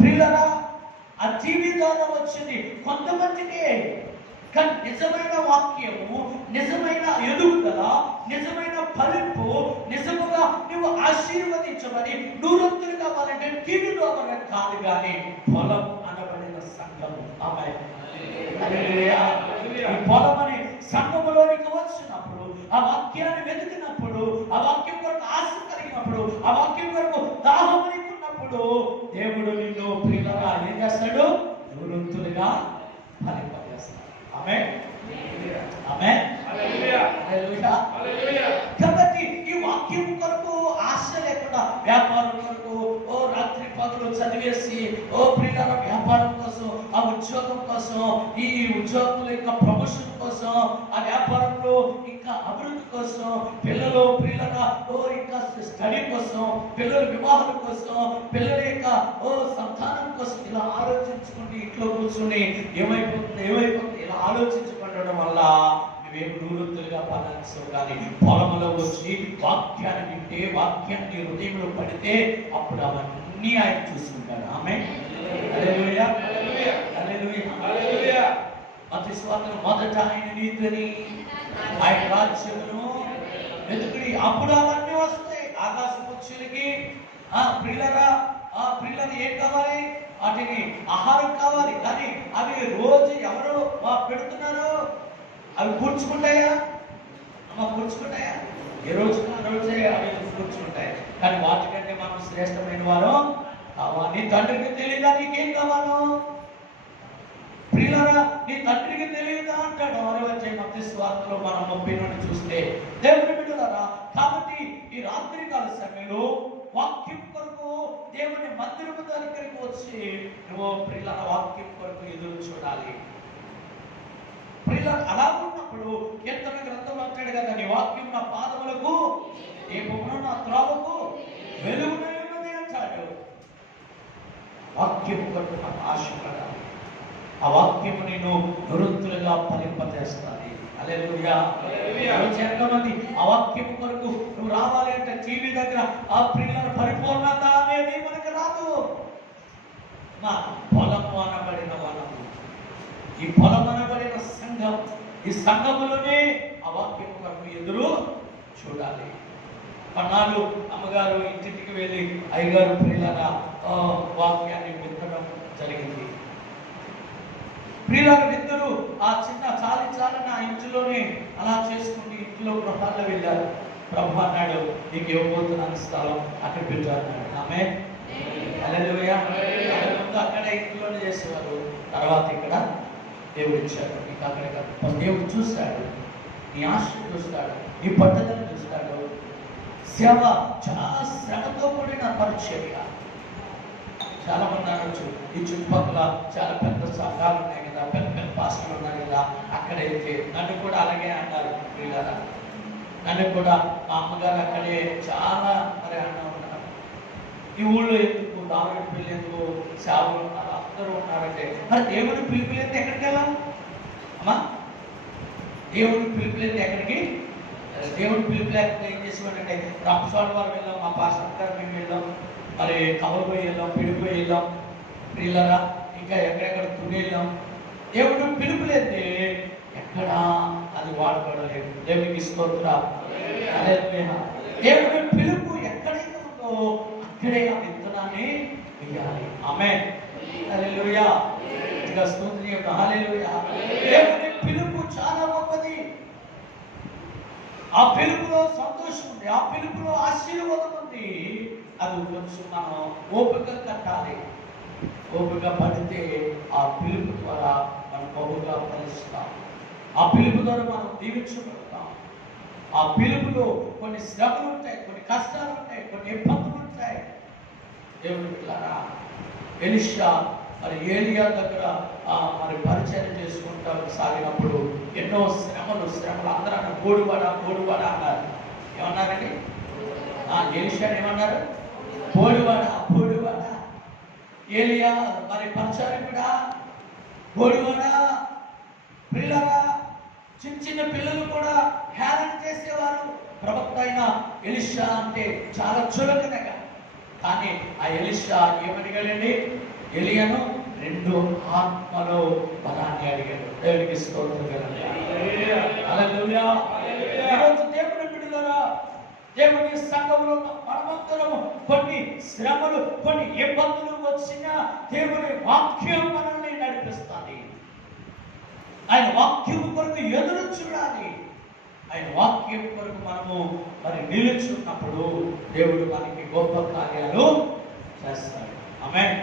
ప్రియులరా ఆ టీవీ ద్వారా వచ్చింది కొంతమందికే. కానీ నిజమైన వాక్యము, నిజమైన ఎదుగుదల, నిజమైన ఫలింపు, నిజముగా నువ్వు ఆశీర్వదించబడి నూరంతులు కావాలంటే టీవీ ద్వారా కాదు, కానీ పొలం అనబడిన సంఘము. ఆమేన్. హల్లెలూయా. ఈ పొలం అనే సంఘములోనికి వచ్చినప్పుడు, ఆ వాక్యాన్ని వెతికినప్పుడు, ఆ వాక్యం కొరకు ఆశ కలిగినప్పుడు, ఆ వాక్యం కొరకు దాహం ఉన్నప్పుడు దేవుడు నిన్ను ప్రియులరా ఏం చేస్తాడు? నూరంతులుగా ఫలింపజేస్తాడు. ఆమేన్. ఆమేన్. హల్లెలూయా. హల్లెలూయా. కాబట్టి ఈ వాక్యం కొరకు ఆశ లేకుండా వ్యాపారం కొరకు రాత్రి పగలు చదివేసి ప్రియులరా వ్యాపారం కోసం, ఆ ఉద్యోగం కోసం, ఈ ఉద్యోగుల యొక్క ప్రమోషన్ కోసం, ఆ వ్యాపారంలో ఇంకా అభివృద్ధి కోసం, పిల్లలు ప్రియులరా ఇంకా స్టడీ కోసం, పిల్లల వివాహం కోసం, పిల్లల యొక్క సంతానం కోసం ఇలా ఆలోచించుకుంటూ ఇంట్లో కూర్చుని ఏమైపోతుంది ఇలా ఆలోచించుకుంటడం వల్ల నువ్వేం నూరంతులుగా ఫలించవు. కానీ పొలంలో వచ్చి వాక్యాన్ని వింటే, వాక్యాన్ని హృదయంలో పడితే అప్పుడు అవన్నీ ఆయన చూసుకుంటాడు. ఆమేన్. హల్లెలూయా. హల్లెలూయా. మత్తయి సువార్తలో మొదట ఆయన నీతిని, ఆయన రాజ్యమును వెతుకుడి, అప్పుడు అవన్నీ వస్తాయి. ఆకాశ పక్షులకి ప్రియులరా ఏం కావాలి? వాటిని ఆహారం కావాలి. కానీ అవి రోజు ఎవరు పెడుతున్నారు? అవి కూర్చుకుంటాయా? కూర్చుకుంటాయా? ఏ రోజు ఆ రోజే అవి కూర్చుకుంటాయి. కానీ వాటికంటే మనం శ్రేష్టమైన వారు కావాలి. నీ తండ్రికి తెలియదా నీకేం కావాలో? ప్రియులారా నీ తండ్రికి తెలియదా అంటాడు. ఎవరు వచ్చే మత్తయి సువార్తలో మనం 30 నుండి చూస్తే దేవుని బిడ్డలారా, కాబట్టి ఈ రాత్రి కాల సమయంలో వాక్యం కొరకు దేవుని మందిరము దగ్గరికి వచ్చి నువ్వు ప్రియులారా వాక్యం కొరకు ఎదురు చూడాలి. ప్రియులారా అలా ఉన్నప్పుడు కీర్తన గ్రంథంలో అంటాడు కదా, నీ వాక్యం నా పాదములకు దీపమును, నా త్రోవకు వెలుగునై ఉన్నది అంటాడు. వాక్యం కొరకు మనం ఆశపడాలి. ఆ వాక్యము నేను నిరంతరంగా ఫలింపజేస్తాను. హల్లెలూయా. ఎంతమంది ఆ వాక్యము కొరకు నువ్వు రావాలి అంటే టీవీ దగ్గర ఆ ప్రియుల పరిపూర్ణత అనేది మనకు రాదు. మా పొలము అనబడిన వనము, ఈ పొలం అనబడిన సంఘం, ఈ సంఘములోనే ఆ వాక్యము కొరకు ఎదురు చూడాలి. కొన్నాళ్ళు అమ్మగారు ఇంటికి వెళ్ళి అయ్యగారు ప్రియుల వాక్యాన్ని వినడం జరిగింది. ప్రియులకు ఇద్దరు ఆ చిన్న చాలిన ఆ ఇంటిలోనే అలా చేసుకుంటూ ఇంట్లో గృహాల్లో వెళ్ళారు. ప్రభు అన్నాడు, నీకు ఇవ్వబోతున్నాను స్థలం, అక్కడ పెట్టారు. ఆమె హల్లెలూయా. అక్కడ ఇంట్లోనే చేసేవారు. తర్వాత ఇక్కడ దేవుడు ఇచ్చాడు. నీకు అక్కడ దేవుడు చూస్తాడు, నీ ఆశను చూస్తాడు, నీ పట్టుదలను చూస్తాడు. సేవ చాలా శ్రమతో కూడిన పరిచర్య. చాలా మంది అనొచ్చు, ఈ చుట్టుపక్కల చాలా పెద్ద సంఘాలు ఉన్నాయి కదా, పెద్ద పెద్ద పాస్టర్లు ఉన్నారు కదా, అక్కడైతే నన్ను కూడా అలాగే అన్నారు. వీళ్ళరా నన్ను కూడా మా అమ్మగారు అక్కడే చాలా మరి అన్న ఉన్నారు. ఈ ఊళ్ళో ఎందుకు, దావుడి పిల్లలు ఎందుకు, సేవలు ఉన్నారు, అందరూ ఉన్నారంటే మరి దేవుని పిలుపులేదు ఎక్కడికి వెళ్ళాం అమ్మా? దేవుని పిలుపులేదు ఎక్కడికి? దేవుని పిలుపు లేకపోతే ఏం చేసేవాడంటే రంపసాల వారు వెళ్ళాం, మా పాస్టర్ గారు మేము వెళ్ళాం, మరి కవలపోయి వెళ్ళాం, పిడిపోయి వెళ్ళాం, ప్రియులరా ఇంకా ఎక్కడెక్కడ తుని వెళ్ళాం. దేవుడు పిలుపులేదే ఎక్కడ అది వాడబడలేదు. దేవునికి స్తోత్రం. దేవుడి పిలుపు ఎక్కడైతే ఉందో అక్కడే ఆ విత్తనాన్ని వేయాలి. ఆమేన్. హల్లెలూయా. ఇంకా స్తోత్రం. హల్లెలూయా. దేవుడి పిలుపు చాలా గొప్పది. ఆ పిలుపులో సంతోషం ఉంది, ఆ పిలుపులో ఆశీర్వాదం ఉంది. అది కొంచెం మనం ఓపిక కట్టాలి. ఓపిక పడితే ఆ పిలుపు ద్వారా మనం బహుగా ఫలిస్తాం. ఆ పిలుపు ద్వారా మనం దీవించబడతాం. ఆ పిలుపులో కొన్ని శ్రమలు ఉంటాయి, కొన్ని కష్టాలు ఉంటాయి, కొన్ని ఇబ్బందులు ఉంటాయి. దేవుడి పిల్లరా, ఎలీషా మరి ఏలియా దగ్గర మరి పరిచయం చేసుకుంటూ సాగినప్పుడు ఎన్నో శ్రమలు అందరూ అన్న గోడువాడ అన్నారు. ఏమన్నారండి? ఎలీషాని ఏమన్నారు? గోడువాడ. ఏలియా మరి పరిచారకుడా, గోడువాడ. పిల్లరా, చిన్న పిల్లలు కూడా హేళన చేసేవారు. ప్రవక్త అయిన ఎలీషా అంటే చాలా చులకనగా. కానీ ఆ ఎలీషా ఏమడిగాడండి? ఎలియాను 2 ఆత్మలో బలాన్ని అడిగాడు. దేవునికి స్తోత్రం. హల్లెలూయా. ఈరోజు దేవుని బిడ్డలారా, దేవుని సంఘంలో మనమంతరము కొన్ని శ్రమలు, కొన్ని ఇబ్బందులు వచ్చినా దేవుని వాక్యం మనల్ని నడిపిస్తుంది. ఆయన వాక్యం కొరకు ఎదురు చూడాలి. ఆయన వాక్యం కొరకు మనము మరి నిలుచున్నప్పుడు దేవుడు మనకి గొప్ప కార్యాలు చేస్తాడు. ఆమేన్.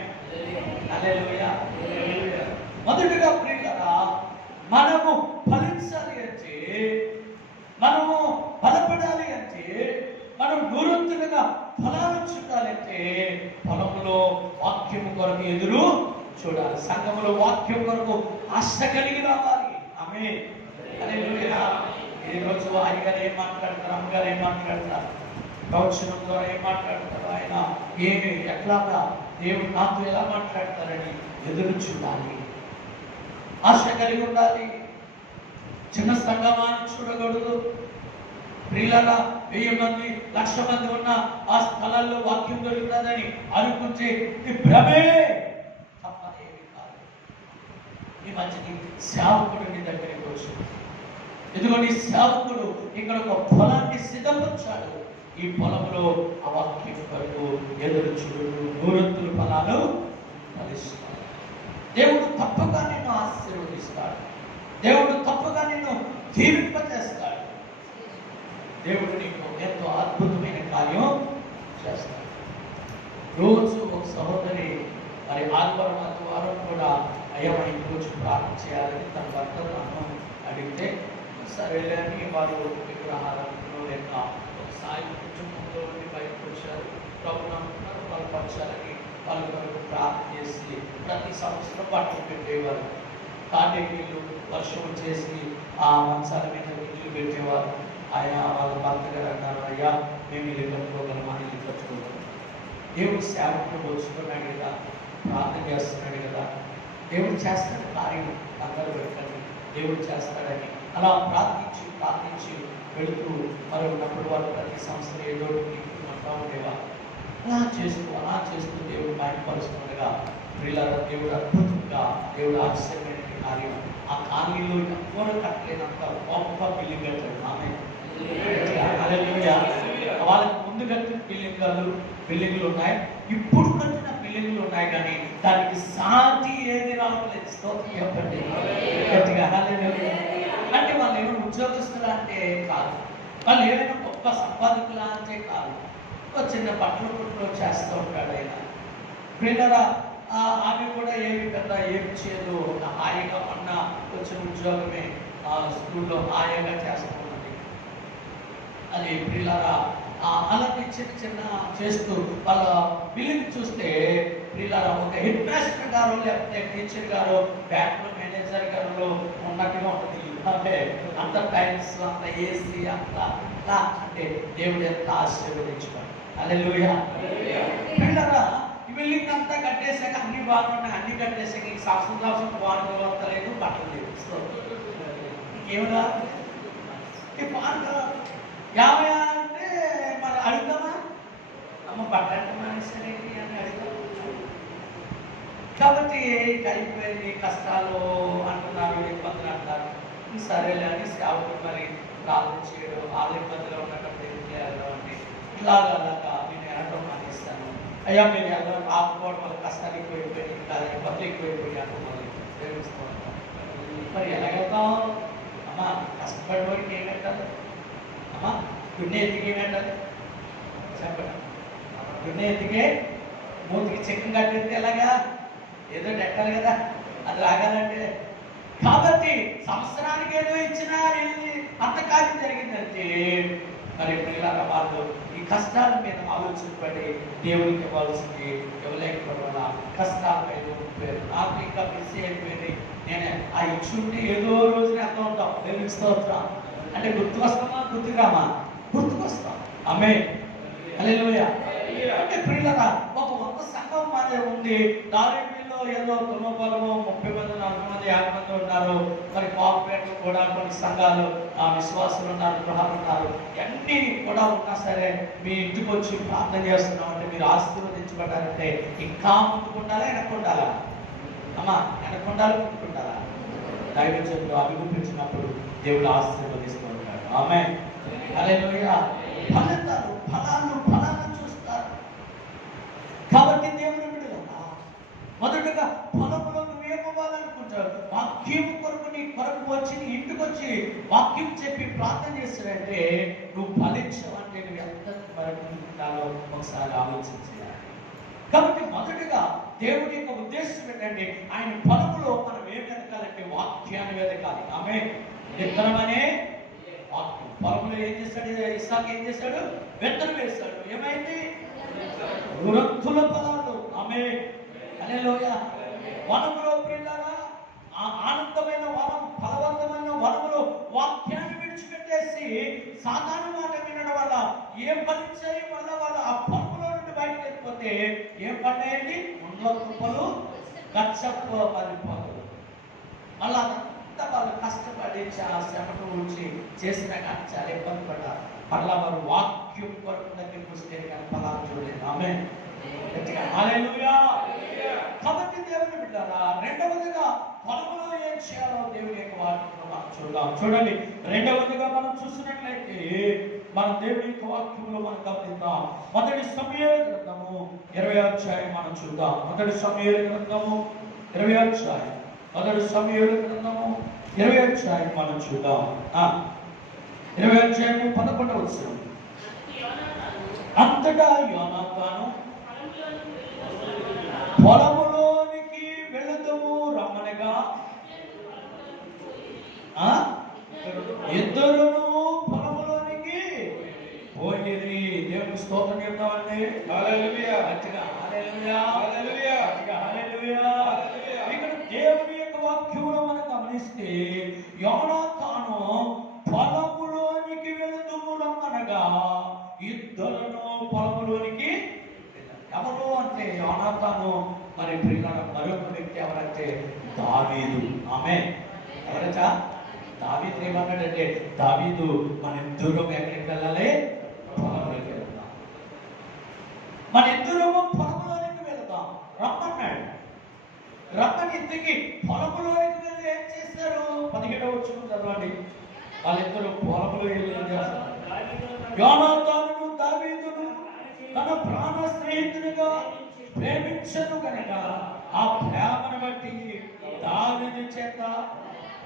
హల్లెలూయా. మొదటిగా ప్రియులారా, మనము ఫలించాలి అంటే, మనము బలపడాలి అంటే, మనం నూరంతులుగా ఫలాలు చూడాలంటే పొలంలో వాక్యము కొరకు ఎదురు చూడాలి. సంఘములో వాక్యం కొరకు ఆశ కలిగి రావాలి. ఆమేన్. హల్లెలూయా. ఈరోజు అయ్యగారు ఏం మాట్లాడతారు, అమ్మగారు ఏం మాట్లాడతారు, ప్రవచనం ద్వారా ఏం మాట్లాడతారు, ఆయన ఏమి ఎట్లాగా దేవుడు నాతో ఎలా మాట్లాడతారని ఎదురు చూడాలి. ఆశ కలిగి ఉండాలి. చిన్న సంఘమాన్ని చూడకూడదు. ప్రియులారా, 1000 మంది 1,00,000 మంది ఉన్న ఆ స్థలాల్లో వాక్యం దొరుకుతుందని అనుకుంటే ఇది భ్రమే తప్ప ఏమి కాదు. ఈ మధ్యని సేవకుడు నీ దగ్గరికి వచ్చి, ఇదిగో నీ సేవకుడు ఇక్కడ ఒక పొలాన్ని సిద్ధపరిచాడు, ఈ పొలంలో ఆ వాక్యం కొరకు ఎదురు చూడు, 100 ఫలాలు ఫలిస్తాడు. దేవుడు తప్పగా నిన్ను ఆశీర్వదిస్తాడు. దేవుడు తప్పగా నిన్ను దీవింపజేస్తాడు. దేవుడు నీకు ఎంతో అద్భుతమైన కార్యం చేస్తాడు. రోజు ఒక సహోదరి మరి ఆదివారం కూడా అయ్యా మన ఇంటికి వచ్చి ప్రార్థన చేయాలని తన భర్త నన్ను అడిగితే సరేలే అని వారు విగ్రహాలను లేక ఒకసారి కుటుంబంలో బయటకు వచ్చారు. ప్రభుత్వం అనుకున్నారు, వాళ్ళు పరచాలని వాళ్ళ వరకు ప్రార్థన చేసి ప్రతి సంవత్సరం బట్టలు పెట్టేవారు. కానీ వీళ్ళు వర్షం చేసి ఆ మంచాల మీద ఇల్లు పెట్టేవారు. ఆయన వాళ్ళ భర్త గారు అన్నారు, అయ్యా మేము ఇల్లు కట్టుకోగలమా, ఇల్లు కట్టుకోగలం. దేవుడు సేవకుడు వచ్చుకున్నాడు కదా, ప్రార్థన చేస్తున్నాడు కదా, దేవుడు చేస్తాడు కార్యం, అందరూ పెట్టండి, దేవుడు చేస్తాడని అలా ప్రార్థించి ప్రార్థించి వెళుతూ మరి ఉన్నప్పుడు వాళ్ళు ప్రతి సంవత్సరం ఏదో అంటూ ఉండేవారు. అలా చేస్తూ దేవుడు బయటపరుస్తుండగా వీళ్ళ దేవుడు అద్భుతంగా దేవుడు ఆశ్చర్యమైన కార్యం. ఆ కాలనీలో ఎవరు కట్టలేనంత గొప్ప బిల్డింగ్ కట్టాడు. ఆమె వాళ్ళకి ముందు కట్టిన బిల్డింగ్లు ఉన్నాయి, ఇప్పుడు కట్టిన బిల్డింగ్లు ఉన్నాయి, కానీ దానికి సాటి ఏది రావట్లేదు. స్తోత్రం చెప్పండి గట్టిగా. అంటే వాళ్ళు ఏమైనా ఉద్యోగస్తులా అంటే కాదు, వాళ్ళు ఏమైనా గొప్ప సంపాదకులా అంటే కాదు. చిన్న బట్టల కొట్టులో చేస్తూ ఉంటాడు ఆయన. ప్రియులారా, ఆమె కూడా ఏమి పెద్ద ఏమి చేయదు, హాయిగా అన్న వచ్చిన ఉద్యోగమే స్కూల్లో హాయిగా చేస్తున్నది. అది ప్రియులారా అలాంటి చిన్న చేస్తూ వాళ్ళ బిల్డింగ్ చూస్తే ప్రియులారా ఒక హెడ్ మాస్టర్ గారు లేకపోతే టీచర్ గారు బ్యాంకులో మేనేజర్ గారు ఉన్నట్టుగా ఉంటుంది. అంటే అంత టైమ్స్, అంత ఏసీ, అంత అంటే దేవుడు ఎంత ఆశీర్వదించుకోండి. హల్లెలూయా. ప్రియులారా, ఈ బిల్డింగ్ అంతా కట్టేసాక అన్ని బాగున్నాయి, అన్ని కట్టేసాక ఈ సంవత్సరం బాగుంది లేదు, బట్టలు లేదు. ఇంకేమన్నా ఈ పాట 50 అంటే మరి అడుగుతామా? అమ్మ బట్టలు మానేసారేంటి అని అడుగుతాం. కాబట్టి అయిపోయింది, కష్టాలు అంటున్నారు, ఇబ్బందులు అంటారు. సరేలే అని సేవకుడు మరి ప్రార్థన చేయడం, వాళ్ళ ఇబ్బందిలో ఉన్నప్పుడు ఏం చేయాలో అంటే ఇలాగా నేను వెళ్ళడం మానేస్తాను. అయ్యా మీరు వెళ్ళడం రాకపోవడం వల్ల కష్టాలు ఎక్కువైపోయి, ఇంకా ఇబ్బందులు ఎక్కువైపోయి అంటున్నారు. ప్రేమిస్తూ ఉంటాం. మరి ఎలాగెళ్తాం? అమ్మ కష్టపడే వాడికి ఏం పెట్టాలి? అమ్మ దున్నే ఎత్తికి ఏం పెట్టాలి చెప్పండి. దున్నే ఎత్తికే మూతికి చెక్కం కట్టేస్తే ఎలాగా? ఏదో పెట్టాలి కదా, అది రాగాలంటే. కాబట్టి సంవత్సరానికి ఏదో ఇచ్చినా అంత కార్యం జరిగిందంటే మరి పిల్లల వాళ్ళు ఈ కష్టాల మీద ఆలోచించబడి దేవుడికి ఇవ్వాల్సింది ఇవ్వలేకపోవడం వల్ల కష్టాలపై ఉండిపోయారు. నాకు ఇంకా బిజీ అయిపోయింది. నేను ఆ ఇచ్చుంటే ఏదో రోజున ఎంత ఉంటాం. దేవుడికి స్తోత్రం. అంటే గుర్తుకొస్తామా గుర్తురామా? గుర్తుకొస్తాం. ఆమె హల్లెలూయా. అంటే పిల్లల ఒక 100 సంఘం మాదే ఉంది. దారిలో ఏదో 9 పొలము 30 మంది 40 మంది 50 మంది ఉన్నారు. మరి కాపరేట్ కూడా కొన్ని సంఘాలు విశ్వాసులు ఉన్నారు, గృహాలు ఉన్నారు. అన్నీ కూడా ఉన్నా సరే మీ ఇంటికి వచ్చి ప్రార్థన చేస్తున్నాం అంటే మీరు ఆశీర్వదించబడాలంటే ఇంకా ముందుకుండాలా వెనక్కుండాలా? అమ్మా వెనక్కుండాలి ముందుకుండాలా? దైవజనులు అభిగుపించినప్పుడు దేవుడు ఆశీర్వదిస్తూ ఉంటాడు. ఆమె హల్లెలూయా. ఫలాలను చూస్తారు. కాబట్టి దేవుని బిడ్డలారా, మొదటగా పొలంలో నువ్వేమవ్వాలనుకుంటావు? వాక్యం కొరకు నీ కొరకు వచ్చి నీ ఇంటికి వచ్చి వాక్యం చెప్పి ప్రార్థన చేస్తాడంటే నువ్వు ఫలించవంటే నువ్వు ఎంత మరణించాలో ఒకసారి ఆలోచించాలి. కాబట్టి మొదటగా దేవుడి యొక్క ఉద్దేశం ఏంటంటే ఆయన పొలంలో మనం ఏం వెతకాలంటే వాక్యాన్ని వెతకాలి. ఆమె విత్తనం అనే వాక్యం. పొలంలో ఏం చేస్తాడు? ఇస్సాకు ఏం చేస్తాడు? విత్తనం వేస్తాడు. ఏమైంది? వృద్ధుల ఫలాలు. ఆమె హల్లెలూయా. వనములో పిల్లరా, ఆ ఆనందమైన వనం, ఫలవంతమైన వనములో వాక్యాన్ని విడిచిపెట్టేసి సాతాను మాట వినడం వల్ల ఏ పరిచయం వల్ల వాళ్ళు ఆ పొలంలో నుండి బయటకు వెళ్ళిపోతే ఏం పండాయండి? ముండ్ల కుప్పలు, గచ్చపు పడిపోతారు. అలా అంతా వాళ్ళు కష్టపడి చాలా శ్రమను ఉంచి చేసిన కానీ చాలా ఇబ్బంది పడ్డారు. మళ్ళా వారు వాక్యం కొరకు దగ్గరికి వస్తే కానీ ఫలాలు చూడలేదు. ఆమె హల్లెలూయా. కాబట్టి దేవుని బిడ్డలారా, రెండవదిగా పొలంలో ఏం చేయాలో దేవుని యొక్క వాక్యంలో మనం చూద్దాం. చూడండి, రెండవదిగా మనం చూసినట్లయితే మనం దేవుని యొక్క వాక్యంలో మనం గమనిద్దాం. మొదటి సమూయేలు గ్రంథము 20వ అధ్యాయం మనం చూద్దాం. మొదటి సమూయేలు గ్రంథము 20వ అధ్యాయం. మొదటి సమూయేలు గ్రంథము 20వ అధ్యాయం మనం చూద్దాం. 20వ అధ్యాయము 11వ వచనం. అంతటా యోనాతాను పొలములోనికి వెళుతము రమ్మనగా ఇద్దరును పొలములోనికి పోయిరి. దేవునికి స్తోత్రం చెప్తామండి. హల్లెలూయా. గట్టిగా హల్లెలూయా. హల్లెలూయా. గట్టిగా హల్లెలూయా. ఇక్కడ దేవుని యొక్క వాక్యమును మనం గమనిస్తే యోనాతాను పొలములోనికి వెళుతము రమ్మనగా ఇద్దరును పొలములోనికి. ఎవరు అంటే యోనాతాను మరి ప్రియులారా, మరొక వ్యక్తి ఎవరంటే ఆమె ఎవరచా దావీదు ఏమన్నాడంటే, దావీదు మన ఇద్దరం ఎక్కడికి వెళ్ళాలి? పొలంలోకి వెళ్దాం, మన ఇద్దరము పొలంలోనికి వెళ్దాం రమ్మన్నాడు. రమ్మని ఇంటికి పొలంలోనికి వెళ్ళి ఏం చేశారు? 17వ వచనం చదవండి. వాళ్ళిద్దరు పొలంలో వెళ్ళి ఏం చేస్తారు? యోనాతానును దావీదును తన ప్రాణ స్నేహితునిగా ప్రేమించను కనుక ఆ ప్రేమను బట్టి దావీదు చేత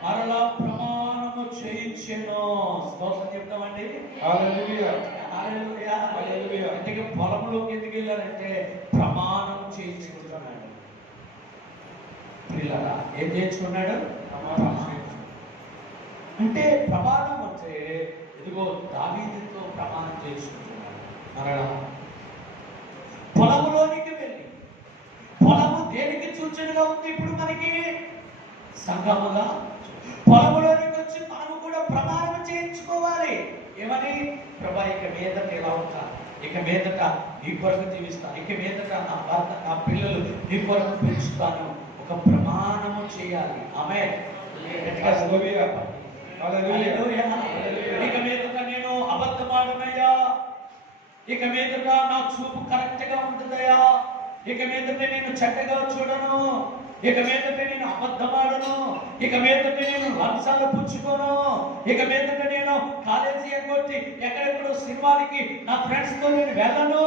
మరలా ప్రమాణము చేయించెను. స్తోత్రం చెప్తామండి. హల్లెలూయా, హల్లెలూయా, హల్లెలూయా. ఇంటికి పొలంలోకి ఎందుకు వెళ్ళారంటే ప్రమాణం చేయించుకుంటున్నాడు. పిల్లరా ఏం చేయించుకున్నాడు? అంటే ప్రమాణం అంటే ఇదిగో దావీదుతో ప్రమాణం చేయించుకుంటున్నాడు. మరలా పొలములోనికి వెళ్ళి, పొలము దేనికి సూచనగా ఉంది? ఇప్పుడు మనకి సంఘముగా పొలములోనికి వచ్చి తాను కూడా ప్రమాణం చేయించుకోవాలి. ఏమని? ప్రభా ఇక మీదట ఎలా ఉంటా, ఇక మీదట నీ కొరకు జీవిస్తాను, ఇక మీదట నా భర్త నా పిల్లలు నీ కొరకు పెంచుతాను, ఒక ప్రమాణము చేయాలి. ఆమె ఇక మీదట నేను అబద్ధమాడనయ్యా, ఇక మీదట నా చూపు కరెక్ట్ గా ఉంటుందయ్యా, ఇక మీదట నేను చెడ్డగా చూడను, ఇక మీదట నేను అబద్ధమాడను, ఇక మీదట నేను లంచాలు పుచ్చుకోను, ఇక మీదట నేను కాలేజీ ఎగ్గొట్టి ఎక్కడెక్కడో సినిమాలకి నా ఫ్రెండ్స్ తో నేను వెళ్ళను.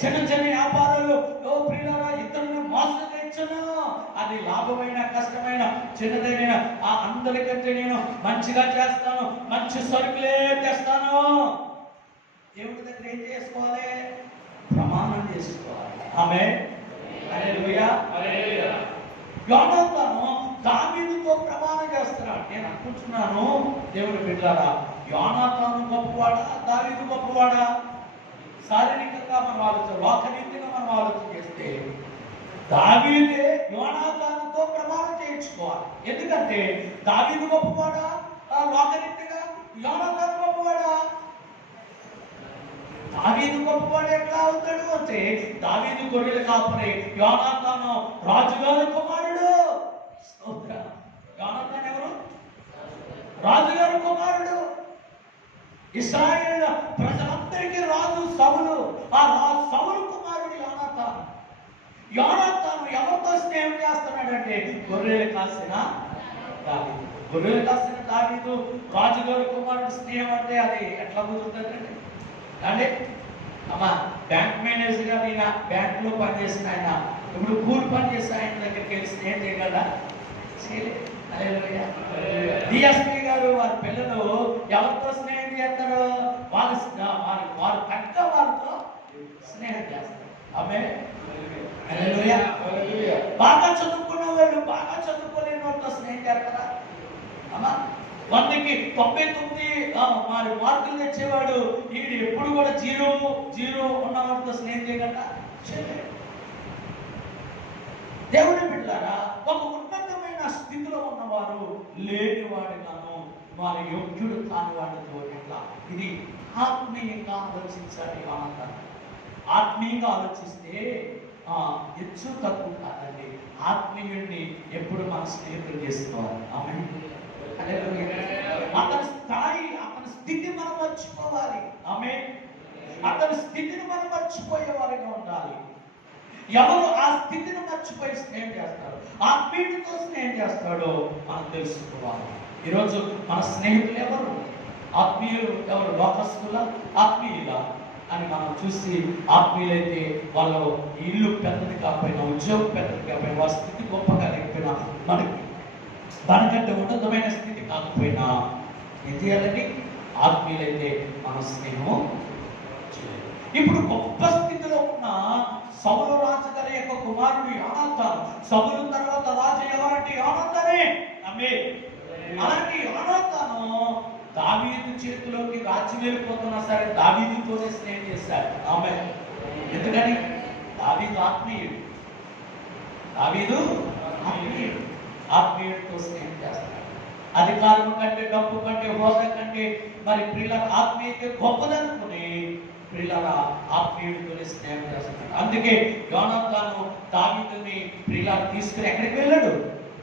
చిన్న చిన్న వ్యాపారాలు ఇతరులను మోసగించను, అది లాభమైన కష్టమైన చిన్నదైన ఆ అందరికంటే నేను మంచిగా చేస్తాను, మంచి సరుకులే తెస్తాను. దేవుడి దగ్గర ఏం చేసుకోవాలి? ప్రమాణం చేసుకోవాలి. ఆమె యోనాతాను దావీదుతో ప్రమాణం చేస్తున్నాడు. నేను అనుకుంటున్నాను దేవుడి బిడ్డలారా, యోనాతాను గొప్పవాడా దావీదు గొప్పవాడా? శారీరకంగా మనం ఆలోచన, లోకరీతిగా మనం ఆలోచన చేస్తే దావీదే యోనాతానుతో ప్రమాణం చేయించుకోవాలి. ఎందుకంటే దావీదు గొప్పవాడా లోకరీతిగా? యోనాతాను గొప్పవాడా? దావీదు గొప్పవాడు ఎట్లా అవుతాడు అంటే, దావీదు గొర్రెలు కాపరి, యోనాతాను రాజుగారి కుమారుడు. యోనాతాను ఎవరు? రాజుగారి కుమారుడు. ఇశ్రాయేలు ప్రజలందరికీ రాజు సౌలు, ఆ సౌలు కుమారుడు యోనాతాను. యోనాతాను ఎవరితో స్నేహం చేస్తున్నాడంటే గొర్రెలు కాసిన దావీదు. గొర్రెలు కాసిన దావీదు రాజుగారి కుమారుడు స్నేహం అంటే అది ఎట్లా కుదురుతుందండి? అంటే అమ్మా బ్యాంక్ మేనేజర్ గా నేను బ్యాంక్ లో పనిచేసిన ఆయన ఇప్పుడు కూలి పని చేసిన ఆయన దగ్గరికి వెళ్ళి స్నేహం చేయగలరా? డిఎస్పీ గారు వారి పిల్లలు ఎవరితో స్నేహం చేస్తారు? వారు పక్క వారితో స్నేహం చేస్తారు. ఆమె బాగా చదువుకున్న వాళ్ళు బాగా చదువుకోలేని వాళ్ళతో స్నేహం చేస్తారా? అమ్మా 100కి 99 మార్కులు తెచ్చేవాడు వీడు ఎప్పుడు కూడా 0 ఉన్నవాడితో స్నేహం చేయగలరా? దేవుడి బిడ్డలారా, ఒక ఉన్నతమైన స్థితిలో ఉన్నవారు లేనివాడిగాను వారి యోగ్యుడు కాని వాడితో ఎట్లా? ఇది ఆత్మీయంగా ఆలోచించాలి. ఆత్మీయంగా ఆలోచిస్తే హెచ్చు తక్కువ కాదండి. ఆత్మీయుడిని ఎప్పుడు మన స్నేహితులు చేసుకోవాలి. ఆమె అతని స్థాయి, అతని స్థితి మనం మర్చిపోవాలి. ఆమె అతని స్థితిని మనం మర్చిపోయే వారిగా ఉండాలి. ఎవరు ఆ స్థితిని మర్చిపోయి స్నేహం చేస్తాడు, ఆత్మీయుడితో స్నేహం చేస్తాడో మనం తెలుసుకోవాలి. ఈరోజు మన స్నేహితులు ఎవరు? ఆత్మీయులు ఎవరు? లోకస్తుల ఆత్మీయుల అని మనం చూసి, ఆత్మీయులైతే వాళ్ళు ఇల్లు పెద్దది కాకపోయినా, ఉద్యోగం పెద్దది కాకపోయినా, వాళ్ళ స్థితి గొప్పగా లేకపోయినా, మనకంటే ఉన్నతమైన స్థితి కాకపోయినా ఏం చేయాలండి? ఆత్మీయులైతే మన స్నేహము చేయాలి. ఇప్పుడు గొప్ప స్థితిలో ఉన్న సౌలు రాజు గారి యొక్క కుమారుడు యోనాతాను. సౌలు తర్వాత రాజు ఎవరంటే యోనాతానే. ఆమె అలాంటి యోనాతాను దావీదు చేతిలోకి రాజ్యం వెళ్ళిపోతున్నా సరే దావీదుతోనే స్నేహం చేశాడు. ఆమె ఎందుకని? దావీదు ఆత్మీయుడు. దావీదు ఆత్మీయుడు, ఆత్మీయుడితో స్నేహం చేస్తాడు. అధికారం కంటే, డబ్బు కంటే, హోదా కంటే మరి పిల్లల ఆత్మీయత గొప్పదనుకుని ప్రియులారా ఆత్మీయుడితోనే స్నేహం చేస్తున్నాడు. అందుకే యోనాతాను దావీదుని ప్రియులారా తీసుకుని ఎక్కడికి వెళ్ళాడు?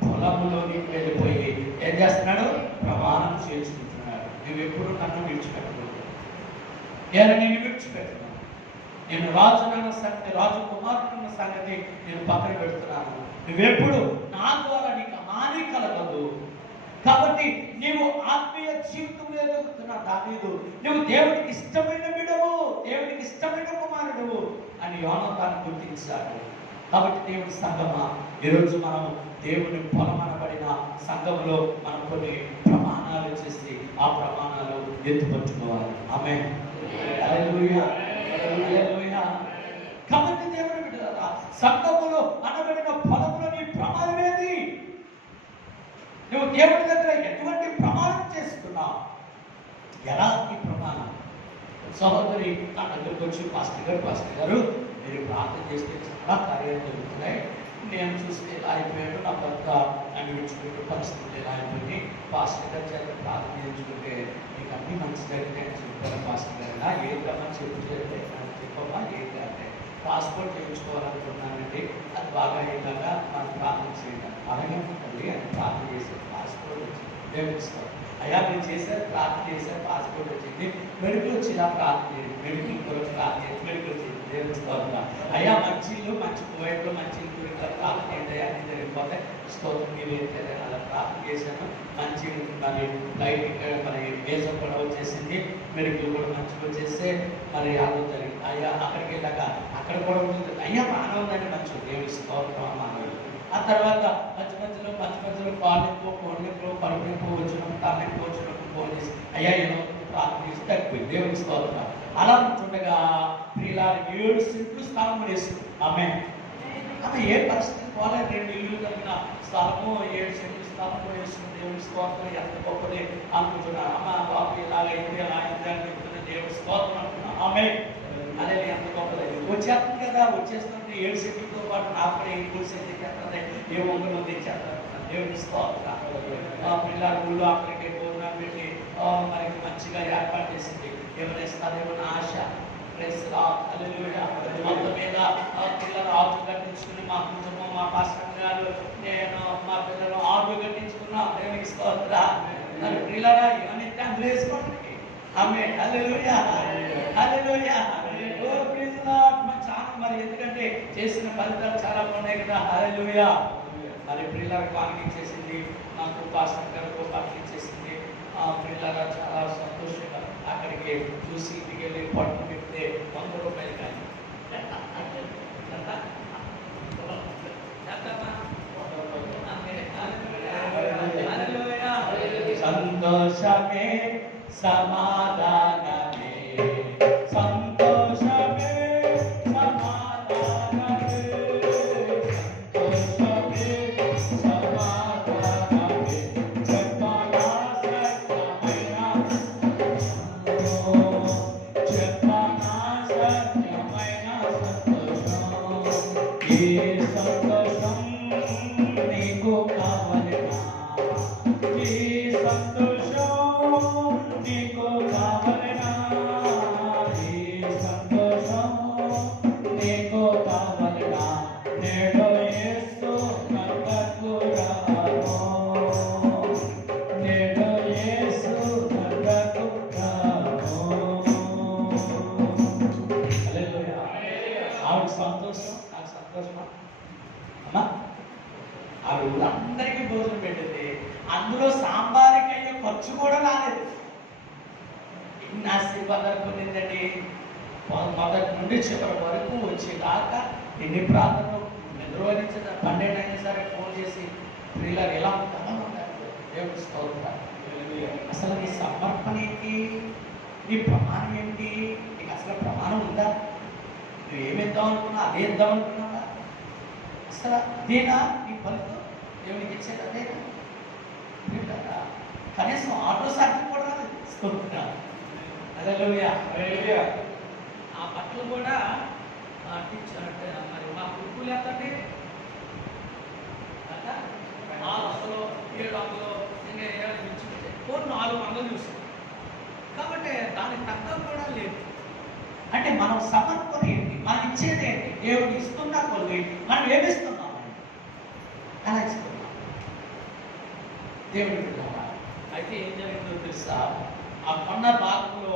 పొలంలోనికి వెళ్ళిపోయి ఏం చేస్తున్నాడు? ప్రమాణం చేసుకుంటున్నాడు. నువ్వు ఎప్పుడు నన్ను విడిచిపెట్టకూడదు, నేను నిన్ను విడిచిపెట్టున్నాను, నేను రాజునన్న సంగతి, రాజు కుమారుడున్న సంగతి నేను పక్కన పెడుతున్నాను, నువ్వెప్పుడు నా ద్వారా నీకు హాని కలగదు. కాబట్టి నీవు ఆత్మీయ జీవితం ఎదుగుతున్న దావీదు, నువ్వు దేవుడికి ఇష్టమైన బిడ్డవు, దేవుడికి ఇష్టమైన కుమారుడు అని యోనాతాను గుర్తించాడు. కాబట్టి దేవుడి సంఘమా, ఈరోజు మనం దేవుని పొలమనబడిన సంఘంలో మనం కొన్ని ప్రమాణాలు చేసి ఆ ప్రమాణాలు ఎత్తుపరుచుకోవాలి. ఆమేన్. హల్లెలూయా, హల్లెలూయా. కాబట్టి దేవుని బిడ్డలారా, సంఘములో అనబడిన పొలంలో నీ ప్రమాణం ఏది? నువ్వు దేవుడి దగ్గర ఎటువంటి ప్రమాణం చేస్తున్నావు? ఎలా ఈ ప్రమాణం? సహోదరి నా దగ్గరకు వచ్చి పాస్టర్ గారు మీరు ప్రార్థన చేస్తే చాలా కార్యాలు జరుగుతున్నాయి, నేను చూస్తే ఇలా అయిపోయాడు, నా భర్త నన్ను విడిచిపెట్టే పరిస్థితి ఇలా అయిపోయింది, పాస్టర్ గారి చేత ప్రార్థన చేయించుకుంటే నీకు అన్ని మంచి జరిగినాయి చెప్పాను. పాస్టర్ గారు ఏంటమ్మా చెప్పంటే చెప్పమ్మా ఏంటి అంటే పాస్పోర్ట్ చేయించుకోవాలనుకున్నానండి, అది బాగా అయ్యేలాగా మనం ప్రార్థన చేయండి. అలాగే తల్లి అని ప్రార్థన చేసి పాస్పోర్ట్ వచ్చింది. దేవుడిస్తాం అయ్యా మీరు చేశారు, ప్రార్థన చేశారు, పాస్పోర్ట్ వచ్చింది, మెడికల్ వచ్చిందా ప్రార్థన చేయండి, మెడికల్ కొరకు ప్రార్థన చేయండి, మెడికల్ వచ్చింది. దేవుడిస్తాం అయ్యా మంచి ఇల్లు, మంచి కోయట్లు, మంచి ఇల్లు ప్రార్థన చేయండి అయ్యా, నేను జరిగిపోతే స్తోత్రం మీరు ఏంటంటే అలా ప్రార్థన చేశాను. మంచి మరి ఫ్లైట్ మరి వీసా కూడా వచ్చేసింది, మెడికల్ కూడా మంచిగా వచ్చేస్తే మరి అలా జరిగింది. అయ్యా అక్కడికి వెళ్ళాక అక్కడ కూడా ఉంటుంది, అయ్యా బాగానే ఉందండి, మంచిగా దేవుడి స్తోత్రం అన్నాడు. ఆ తర్వాత మధ్య మధ్యలో కాళ్ళెంపు పడిపోయిపో వచ్చినప్పుడు తలెంపు వచ్చినప్పుడు ఫోన్ చేసి అయ్యా ఏదో ప్రార్థన చేసి తగ్గిపోయింది. దేవుడి స్తోత్రం. అలా ఉంటుండగా ప్రియులార 7 సెంట్లు స్థలం వేస్తుంది. ఆమె ఏ పరిస్థితి పోలేదు, 2 ఇల్లు కలిగిన స్థలము 7 సెంట్లు స్థలం వేస్తుంది. దేవుడి స్తోత్రం ఎంత గొప్పది అనుకుంటున్నాను. అమ్మ బాబు ఇలాగైతే అలా అయింది అని చెప్తున్న దేవుడి స్తోత్రం అనుకున్నాను. ఆమె అనేది ఎంత గొప్పది. వచ్చేస్తుంది కదా, వచ్చేస్తుంది 7 సెంట్లతో పాటు నాకు కూడా 7 సెంట్లు చేస్తుంది, ఏ ఒంగులో తెచ్చేస్తారు. దేవుడి స్తోత్రం. పిల్లల ఊళ్ళో అక్కడికి భోజనం పెట్టి మనకి మంచిగా ఏర్పాటు చేసింది. ఎవరేస్తారేమో ఆశ. మొత్తం మీద పిల్లలు ఆర్డర్ కట్టించుకుని మా కుటుంబం, మా పాస్టర్ గారు, నేను, మా పిల్లలు ఆర్డర్ కట్టించుకున్నాం. దేవునికి స్తోత్రం. మరి పిల్లల ఇవన్నీ అందులో వేసుకోండి. ఆమె హల్లెలూయా, హల్లెలూయా. చాలా మరి ఎందుకంటే చేసిన ఫలితాలు చాలా ఉన్నాయి కదా. హల్లెలూయా. మరి పిల్లల కానుక చేసింది, నాకు పాస్టర్ గారు పంపించేసింది. పిల్లల చాలా సంతోషంగా అక్కడికి చూసి ఇంటికి వెళ్ళి పట్టు పెడితే 100 రూపాయలు కానీ సంతోషమే సమాధానమే, సంతోషమే సమాధానమే, సంతోషమే సమాధానమే, చెప్పనా సత్యమైన చెప్పనా సత్యమైన సంతోషం. ఏ సంతోషం నీకు కావలెనా, ఏ సంతోషం నీకు కావలెనా, ఏ సంతోషం నీకు కావలెనా, నేడు యేసు నగకు రాను, నేడు యేసు నగకు రాను. హల్లెలూయా. ఆవిడ సంతోషం, నాకు సంతోషమా అమ్మా? ఆవిడ ఊరందరికీ భోజనం పెట్టింది, అందులో సాంబార్కి అయ్యే ఖర్చు కూడా రాలేదు. ఇన్ని ఆశీర్వాదాలు పొందిందండి. మొదటి నుండి చివరి వరకు వచ్చేదాకా ఎన్ని ప్రార్థనలు నిర్వహించిన 12 అయినా సరే ఫోన్ చేసి పిల్లలు ఎలా ఉంటారో ఉంటారు. దేవుడి స్తోత్రం. అసలు నీ సమర్పణ ఏంటి, నీ ప్రమాణం ఏంటి? నీకు అసలు ప్రమాణం ఉందా? నువ్వు ఏమిద్దాం అనుకున్నా అదే ఇద్దాం అనుకున్నావా? అసలు అదేనా నీ ఫలితం? దేవునికి ఇచ్చేది అదేనా? కనీసం ఆటో సాధ్యం కూడా స్తోత్రం. హల్లెలూయా. ఆ బట్టలు కూడా మరి మా కురుకులు ఎంతండి? 600 700 ఇంకా 400 చూసాం. కాబట్టి దానికి తక్కువ కూడా లేదు. అంటే మనం సమర్పణ ఏంటి, మనం ఇచ్చేది ఏంటి, దేవుడు ఇస్తున్నా కొద్ది మనం ఏమిస్తున్నాం, ఎలా ఇస్తున్నాం దేవుడి బిడ్డలారా. అయితే ఏం జరిగిందో తెలుసా, ఆ కొండ భాగంలో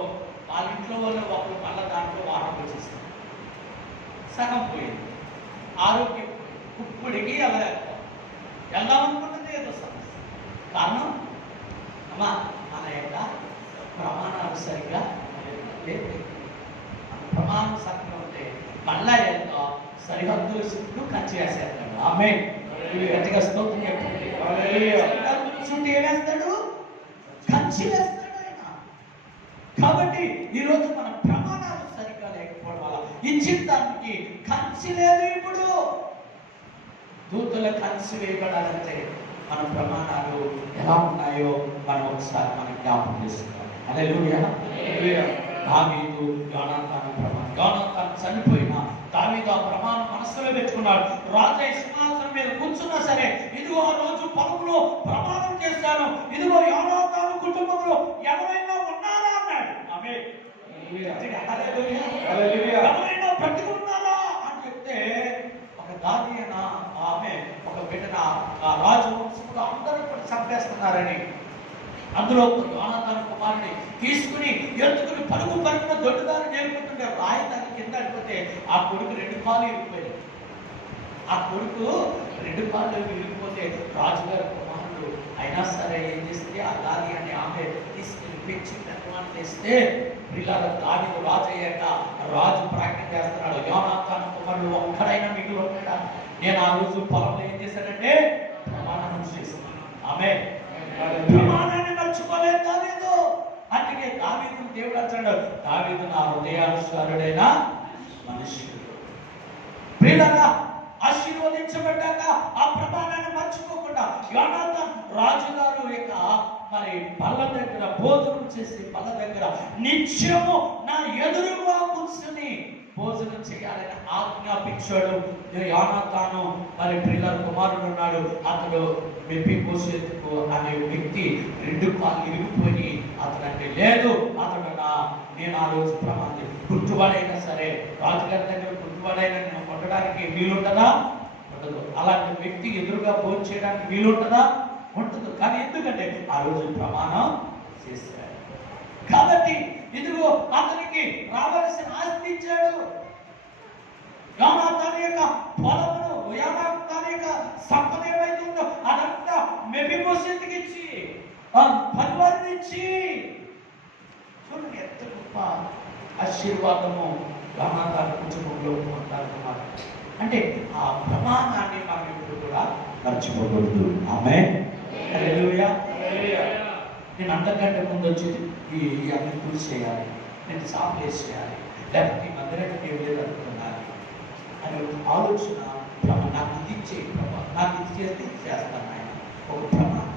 వాళ్ళ ఇంట్లో వాళ్ళు ఒకరు మళ్ళీ దాంట్లో వారం వచ్చేస్తారు, సగం పోయింది, ఆరోగ్యం పోయింది, ఇప్పటికీ అలా వెళ్దామనుకున్నది ఏదో సమస్య. కారణం అమ్మా మన యొక్క ప్రమాణాలు సరిగ్గా లేదు. ప్రమాణం సరిగ్గా ఉంటే మళ్ళా యొక్క సరిహద్దుల చుట్టూ కంచి వేసేస్తాడు. ఆమె గట్టిగా స్తోత్రం చెప్పండి. సరిహద్దుల చుట్టూ ఏమేస్తాడు? కంచి వేస్తాడు ఆయన. కాబట్టి ఈరోజు మన ప్రమాణాలు సరిగ్గా లేకపోవడం వల్ల ఇచ్చిన దానికి కంచి లేదు. ఇప్పుడు దూతల కంచి వేయబడాలంటే మన ప్రమాణాలు ఎలా ఉన్నాయో మనం ఒకసారి మనం జ్ఞాపకం చేసుకోవాలి. హల్లెలూయా. దావీదు యోనాతాను ప్రమాణం, యోనాతాను చనిపోయినా దావీదు ఆ ప్రమాణం మనసులో పెట్టుకున్నాడు. రాజు సింహాసనం మీద కూర్చున్నా సరే, ఇదిగో ఆ రోజు పొలంలో ప్రమాణం చేశాను, ఇదిగో యోనాతాను కుటుంబంలో ఎవరైనా ఉన్నారా అన్నాడు. ఆమేన్. ఎవరైనా బ్రతికున్నారా అని చెప్తే ఒక దానియన ఆమె ఒక బిడ్డన ఆ రాజు వంశంలో అందరూ కూడా చంపేస్తున్నారని అందులో యోనాతాను కుమారుని తీసుకుని ఎత్తుకుని పరుగున దొడ్డుదారు నేర్పుతుంటే రాయి దాని కింద అడిపోతే ఆ కొడుకు 2 కాళ్ళు ఇరిగిపోయాయి. ఆ కొడుకు 2 కాళ్ళు ఇరిగిపోతే రాజుగారి కుమారుడు అయినా సరే ఏం చేస్తే ఆ దాని అని ఆమె తీసుకుని పెంచి నిర్మాణం చేస్తే పిల్లల దాడిని రాజు అయ్యాక రాజు ప్రకటన చేస్తున్నాడు, యోనాతాను కుమారుడు ఒక్కడైనా మిగిలి ఉంటాడా? నేను ఆ రోజు పొలంలో ఏం చేశానంటే ప్రమాణం చేస్తున్నాను. ఆమె ప్రమాణాన్ని మర్చిపోలేదు దావీదు. అందుకే దావీదు దేవుడు అంటాడు, దావీదు నా హృదయానుసారుడైన మనుష్యుడు. ప్రియులారా, ఆశీర్వదించబడ్డాక ఆ ప్రమాణాన్ని మర్చిపోకుండా యోనాతాను రాజుగారు యొక్క మరి బల్ల దగ్గర భోజనం చేసి బల్ల దగ్గర నిత్యము నా ఎదురుగా కూర్చుని భోజనం చేయాలని ఆజ్ఞాపించాడు. యోనాతాను మరి ప్రియుల కుమారుడు ఉన్నాడు, అతడు మెఫీబోషెతు అనే వ్యక్తి 2 కాళ్ళు ఇరిగిపోయి అతను అంటే లేదు, అతడు నేను ఆ రోజు ప్రమాణం గుర్తువాడైనా సరే రాజుగారి దగ్గర గుర్తువాడైనా నేను కొట్టడానికి వీలుంటదా? ఉండదు. అలాంటి వ్యక్తి ఎదురుగా భోజనం చేయడానికి వీలుంటదా? ఉండదు. కానీ ఎందుకంటే ఆ రోజు ప్రమాణం చేశాడు కాబట్టి ఇదిగో అతనికి రావాల్సిన ఆస్తి ఇచ్చాడు. యోనాతాను యొక్క పొలమును, యోనాతాను యొక్క సంపద ఏమైతే ఉందో అదంతా మెఫీబోషెతుకి ఇచ్చి పరివారం ఇచ్చి చూడండి ఎంత గొప్ప ఆశీర్వాదము యోనాతాను కుటుంబంలో ఉంటారన్నమాట. అంటే ఆ ప్రమాణాన్ని మనం ఇప్పుడు కూడా మర్చిపోకూడదు. ఆమేన్. హల్లెలూయా. నేను అంతకంటే ముందు వచ్చి ఈ అన్ని పూర్తి చేయాలి, నేను సాప్లేస్ చేయాలి, లేకపోతే ఈ మందిరాన్ని దేవుడు అనుకున్నాను అని ఆలోచన నాకు ఇది ఇచ్చే నాకు ఇది చేస్తే ఇది చేస్తాను. ఆయన ఒక ప్రమాణం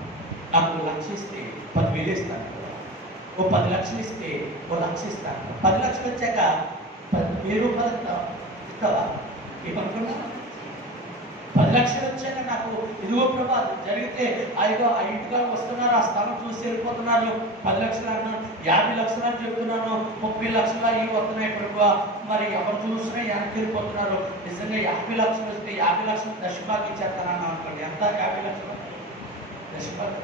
నాకు 1 లక్ష ఇస్తే 10,000 ఇస్తాను కదా, ఓ 10 లక్షలు ఇస్తే 1 లక్ష ఇస్తాను. 10 లక్షలు వచ్చాక 10,000 రూపాయలు ఇస్తావా? ఏమనుకున్నా 10 లక్షలు వచ్చాక నాకు ఇదిగో ప్రభా జరిగితే ఐదో ఆ ఇంటిగా వస్తున్నారు, ఆ స్థలం చూసి వెళ్ళిపోతున్నారు, 10 లక్షలు అన్నాను, 50 లక్షలు అని చెప్తున్నాను, 30 లక్షలు అవి వస్తున్నాయి ప్రభా, మరి ఎవరు చూసినా వెనక్కి వెళ్ళిపోతున్నారు. నిజంగా 50 లక్షలు వస్తే 50 లక్షలు దశభాగం ఇచ్చేస్తానన్నా అనుకోండి. ఎంత 50 లక్షలు దశభాగం?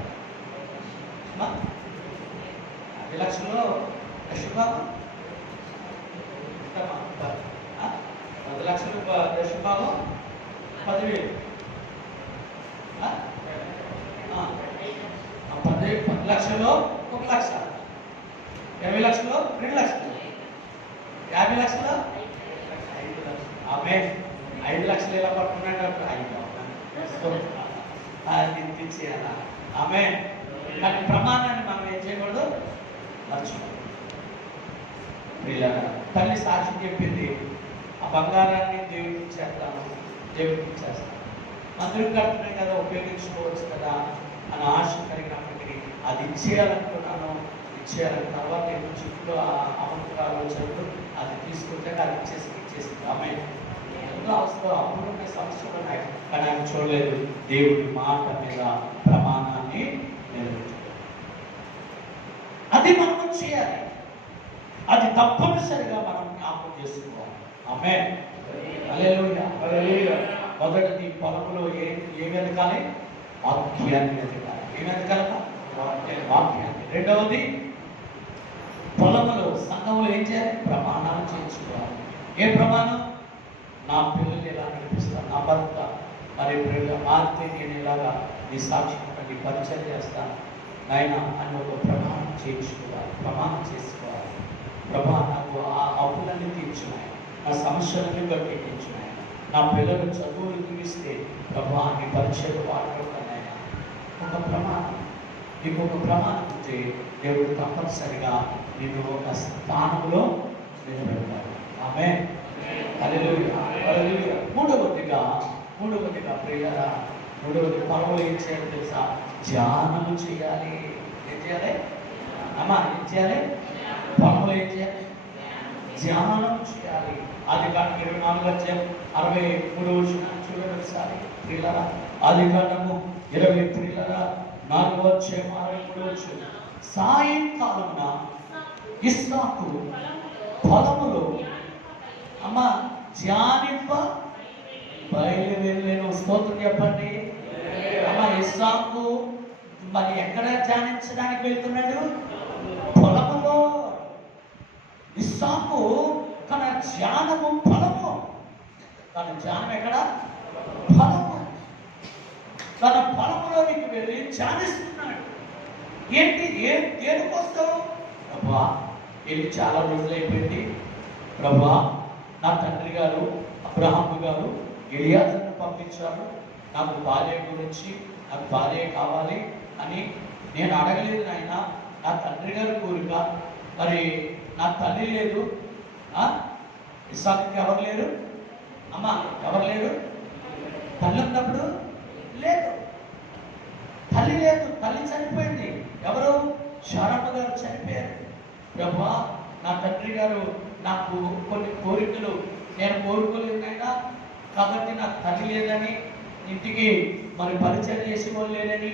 50 లక్షలు దశభాగం 10 లక్షలు దశభాగం 10,000 10 లక్షలు 1 లక్ష, 20 లక్షలు 2 లక్షలు, 50 లక్షలు 5 లక్షలు. ఆమె 5 లక్షలు ఎలా పట్టుకున్నాడు? 5 తీసేయాలా? ఆమె. కానీ ప్రమాణాన్ని మనం ఏం చేయకూడదు, మర్చిపోకూడదు. తల్లి సాక్షి చెప్పింది, ఆ బంగారాన్ని దేవుడికి ఇచ్చేస్తాను, దేవుడికి ఇచ్చేస్తాను, అందరూ కడుతున్నాయి కదా ఉపయోగించుకోవచ్చు కదా అని ఆశ కలిగినప్పటికీ అది ఇచ్చేయాలనుకున్నాను. ఇచ్చేయాలని తర్వాత ఎప్పుడు చుట్టూ అమంతరాలు చెట్లు అది తీసుకుంటే అది ఇచ్చేసి ఆమె ఎన్నో అవసరం అప్పుడు ఉన్న సమస్యలు ఉన్నాయి. కానీ ఆయన చూడలేదు, దేవుడి మాట మీద ప్రమాణాన్ని నిలబెట్టాడు. అది మనం చేయాలి, అది తప్పనిసరిగా మనం జ్ఞాపకం చేసుకోవాలి. ఆమేన్. హల్లెలూయా. హల్లెలూయా. మొదటిది పొలంలో ఏమి ఎదగాలి? వాక్యాన్ని ఎదగాలి. ఏమి ఎదగాలట? వాక్యాన్ని. రెండవది పొలంలో సంఘంలో ఏం చేయాలి? ప్రమాణాలు చేయించుకోవాలి. ఏ ప్రమాణం? నా పిల్లలు ఎలా నడిపిస్తాను, నా భర్త మరి మారితే నేను ఇలాగా నీ సాక్షిగా నీ పరిచయం చేస్తాను నాయన అని ఒక ప్రమాణం చేయించుకోవాలి. ప్రమాణం చేసుకోవాలి. ప్రభా నాకు ఆ అప్పులన్నీ తీర్చున్నాయి, నా సమస్యలన్నీ గట్టెక్కించున్నాయి, నా పిల్లలు చదువులు ముగిస్తే ప్రభా నీ పరిచయం వాడుకుంటానైనా ఒక ప్రమాణం. నీకు ఒక ప్రమాణం ఉంటే దేవుడు తప్పనిసరిగా నేను ఒక స్థానంలో నిలబెడతాడు. ఆమేన్. హల్లెలూయా. హల్లెలూయా. మూడవదిగా ప్రియులారా, మూడవది పొలంలో ఏం చేయాలి తెలుసా? ధ్యానము చేయాలి. ఏం చేయాలి అమ్మా? ఏం చేయాలి? పొలంలో ఏం చేయాలి? ధ్యానం చేయాలి. ఆదికాండం 24:63 చూడండి ఒకసారి ప్రియులారా. ఆదికాండము 20 ప్రియులారా 4:63 సాయంకాలమున ఇస్సాకు పొలములో అమ్మ ధ్యానింప బయలువెళ్ళెను. స్తోత్రం చెప్పండి. అమ్మ ఇస్సాకు మరి ఎక్కడ ధ్యానించడానికి వెళ్తున్నాడు? పొలములో. ఇస్సాకు తన ధ్యానము పొలము. తన ధ్యానం ఎక్కడ? పొలము. తన పొలములోనికి వెళ్ళి ధ్యానిస్తున్నాడు. ఏంటి? దేనికోసం? ప్రభా వెళ్ళి చాలా రోజులు అయిపోయింది. ప్రభా నా తండ్రి గారు అబ్రహాము గారు ఎలియాజరును పంపించారు, నాకు భార్య గురించి, నాకు భార్య కావాలి అని నేను అడగలేదు నాయన. నా తండ్రి గారి కోరిక. మరి నా తల్లి లేదు. ఇస్సాకుకి ఎవరు లేరు? అమ్మ ఎవరు లేరు? తల్లి ఉన్నప్పుడు లేదు, తల్లి లేదు, తల్లి చనిపోయింది. ఎవరు? శారమ్మ గారు చనిపోయారు. ప్రభా నా తండ్రి గారు నాకు కొన్ని కోరికలు నేను కోరుకోలేదైనా, కాబట్టి నాకు తల్లి లేదని, ఇంటికి మరి పరిచయం చేసేవాళ్ళు లేదని,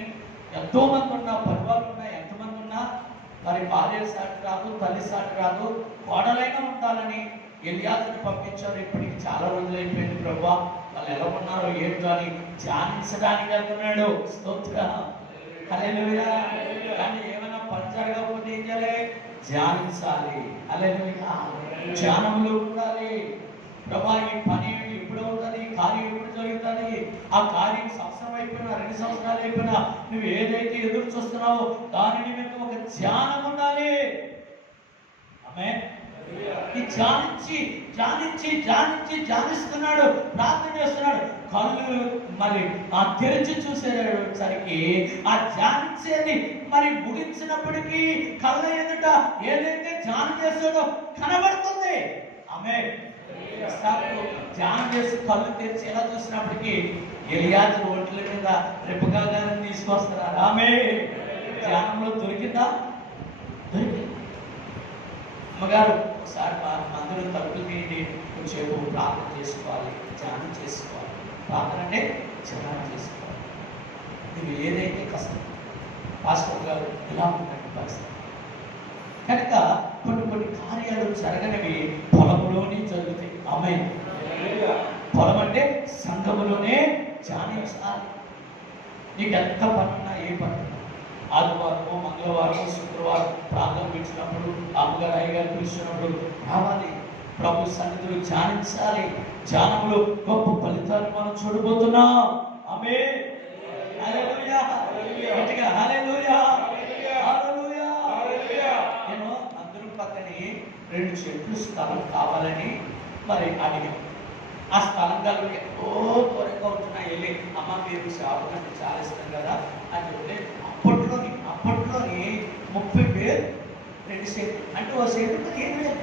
ఎంతోమంది ఉన్నా, పరివాళ్ళు ఉన్నా, ఎంతమంది ఉన్నా మరి భార్య సాటి రాదు, తల్లి సాటి రాదు, కోడలైనా ఉండాలని ఎలియాజరును పంపించారు. ఇప్పటికి చాలా రోజులు అయిపోయింది. ప్రభా వాళ్ళు ఎలా ఉన్నారో ఏంటో అని ధ్యానించడానికి వెళ్తున్నాడు. స్తోత్రం. హల్లెలూయా. కానీ ఏమైనా పని జరగకపోతే ఏం చేయాలి? ధ్యానించాలి. హల్లెలూయా. ధ్యానంలో ఉండాలి. ప్రభా ఈ పని ఎప్పుడు అవుతుంది, కార్యం ఎప్పుడు జరుగుతుంది, ఆ కార్యం సంవత్సరం అయిపోయినా 2 సంవత్సరాలు అయిపోయినా నువ్వు ఏదైతే ఎదురు చూస్తున్నావో దాని నిమిత్తం ఒక ధ్యానం ఉండాలి. ఆమేన్. ఈ ధ్యానిస్తున్నాడు, ప్రార్థన చేస్తున్నాడు. కళ్ళు మరి ఆ తెరిచి చూసేసరికి ఆ ధ్యానించేది మరి ముగించినప్పటికీ కళ్ళ ఎదుట ఏదైతే ధ్యానం చేస్తాడో కనబడుతుంది. ఆమేన్. ధ్యానం చేసి కళ్ళు తెరిచి ఎలా చూసినప్పటికీ ఎలియాజరు ఒంట్ల మీద రెప్పగా గారిని తీసుకొస్తున్నారు. ఆమేన్. ధ్యానంలో దొరికిందా? దొరికింది. అమ్మగారు ఒకసారి మందిరం తలుపులు తీయండి, కొంచెం ప్రార్థన చేసుకోవాలి, ధ్యానం చేసుకోవాలి. ప్రార్థన అంటే ధ్యానం చేసుకోవాలి. నువ్వు ఏదైతే కష్టం పాస్టర్ గారు ఇలా ఉన్నట్టు పరిస్థితి కనుక కొన్ని కార్యాలు జరగనివి పొలంలోనే జరుగుతాయి. ఆమేన్. పొలం అంటే సంఘములోనే ధ్యానించాలి. నీకు ఎంత పనున్నా, ఏ పనున్నా, ఆదివారము, మంగళవారము, శుక్రవారం ప్రార్థన పిలిచినప్పుడు, అమ్మగారు అయ్యగారు పిలిచినప్పుడు రావాలి. ప్రభు సన్నిధిలో ధ్యానించాలి. ధ్యానంలో గొప్ప ఫలితాలు మనం చూడబోతున్నాం. ఆమేన్. హల్లెలూయా. గట్టిగా హల్లెలూయా. హల్లెలూయా. నేను అందరూ పక్కనే 2 చెట్లు స్థలం కావాలని మరి అడిగాను. ఆ స్థలం గారు ఎంతో త్వరగా ఉంటున్నాయి. వెళ్ళి అమ్మ మీరు సేవకు అంటే చాలా ఇష్టం కదా అని చెప్తే అప్పట్లోని 30,000 2 సెంట్లు అంటే ఓ సెంటు 15,000,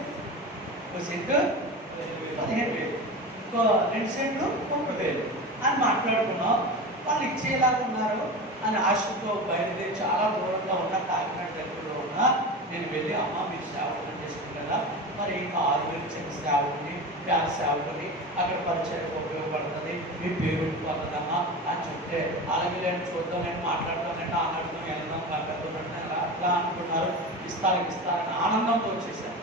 ఓ సెంటు 15,000, ఇంకో 2 సెంట్లు 30,000 అని మాట్లాడుకున్నాం. వాళ్ళు ఇచ్చేలాగా ఉన్నారు అని ఆశతో బయలుదేరి చాలా దూరంగా ఉన్న కాకినాడ దగ్గరలో ఉన్న నేను వెళ్ళి అమ్మ మీరు సేవకులు చేస్తుంది కదా, మరి ఇంకా 6,000 చిన్న సేవకుని, పేద సేవకుని అక్కడ పరిచయం ఉపయోగపడుతుంది, మీ పేరు పొందదమ్మా అని చెప్తే అలాగే నేను చూద్దాం, నేను మాట్లాడతానంటే ఆనాడుతో వెళ్దాం కట్టుకున్నట్టు అట్లా అనుకున్నారు. ఇస్తారని ఆనందంతో వచ్చేసారు.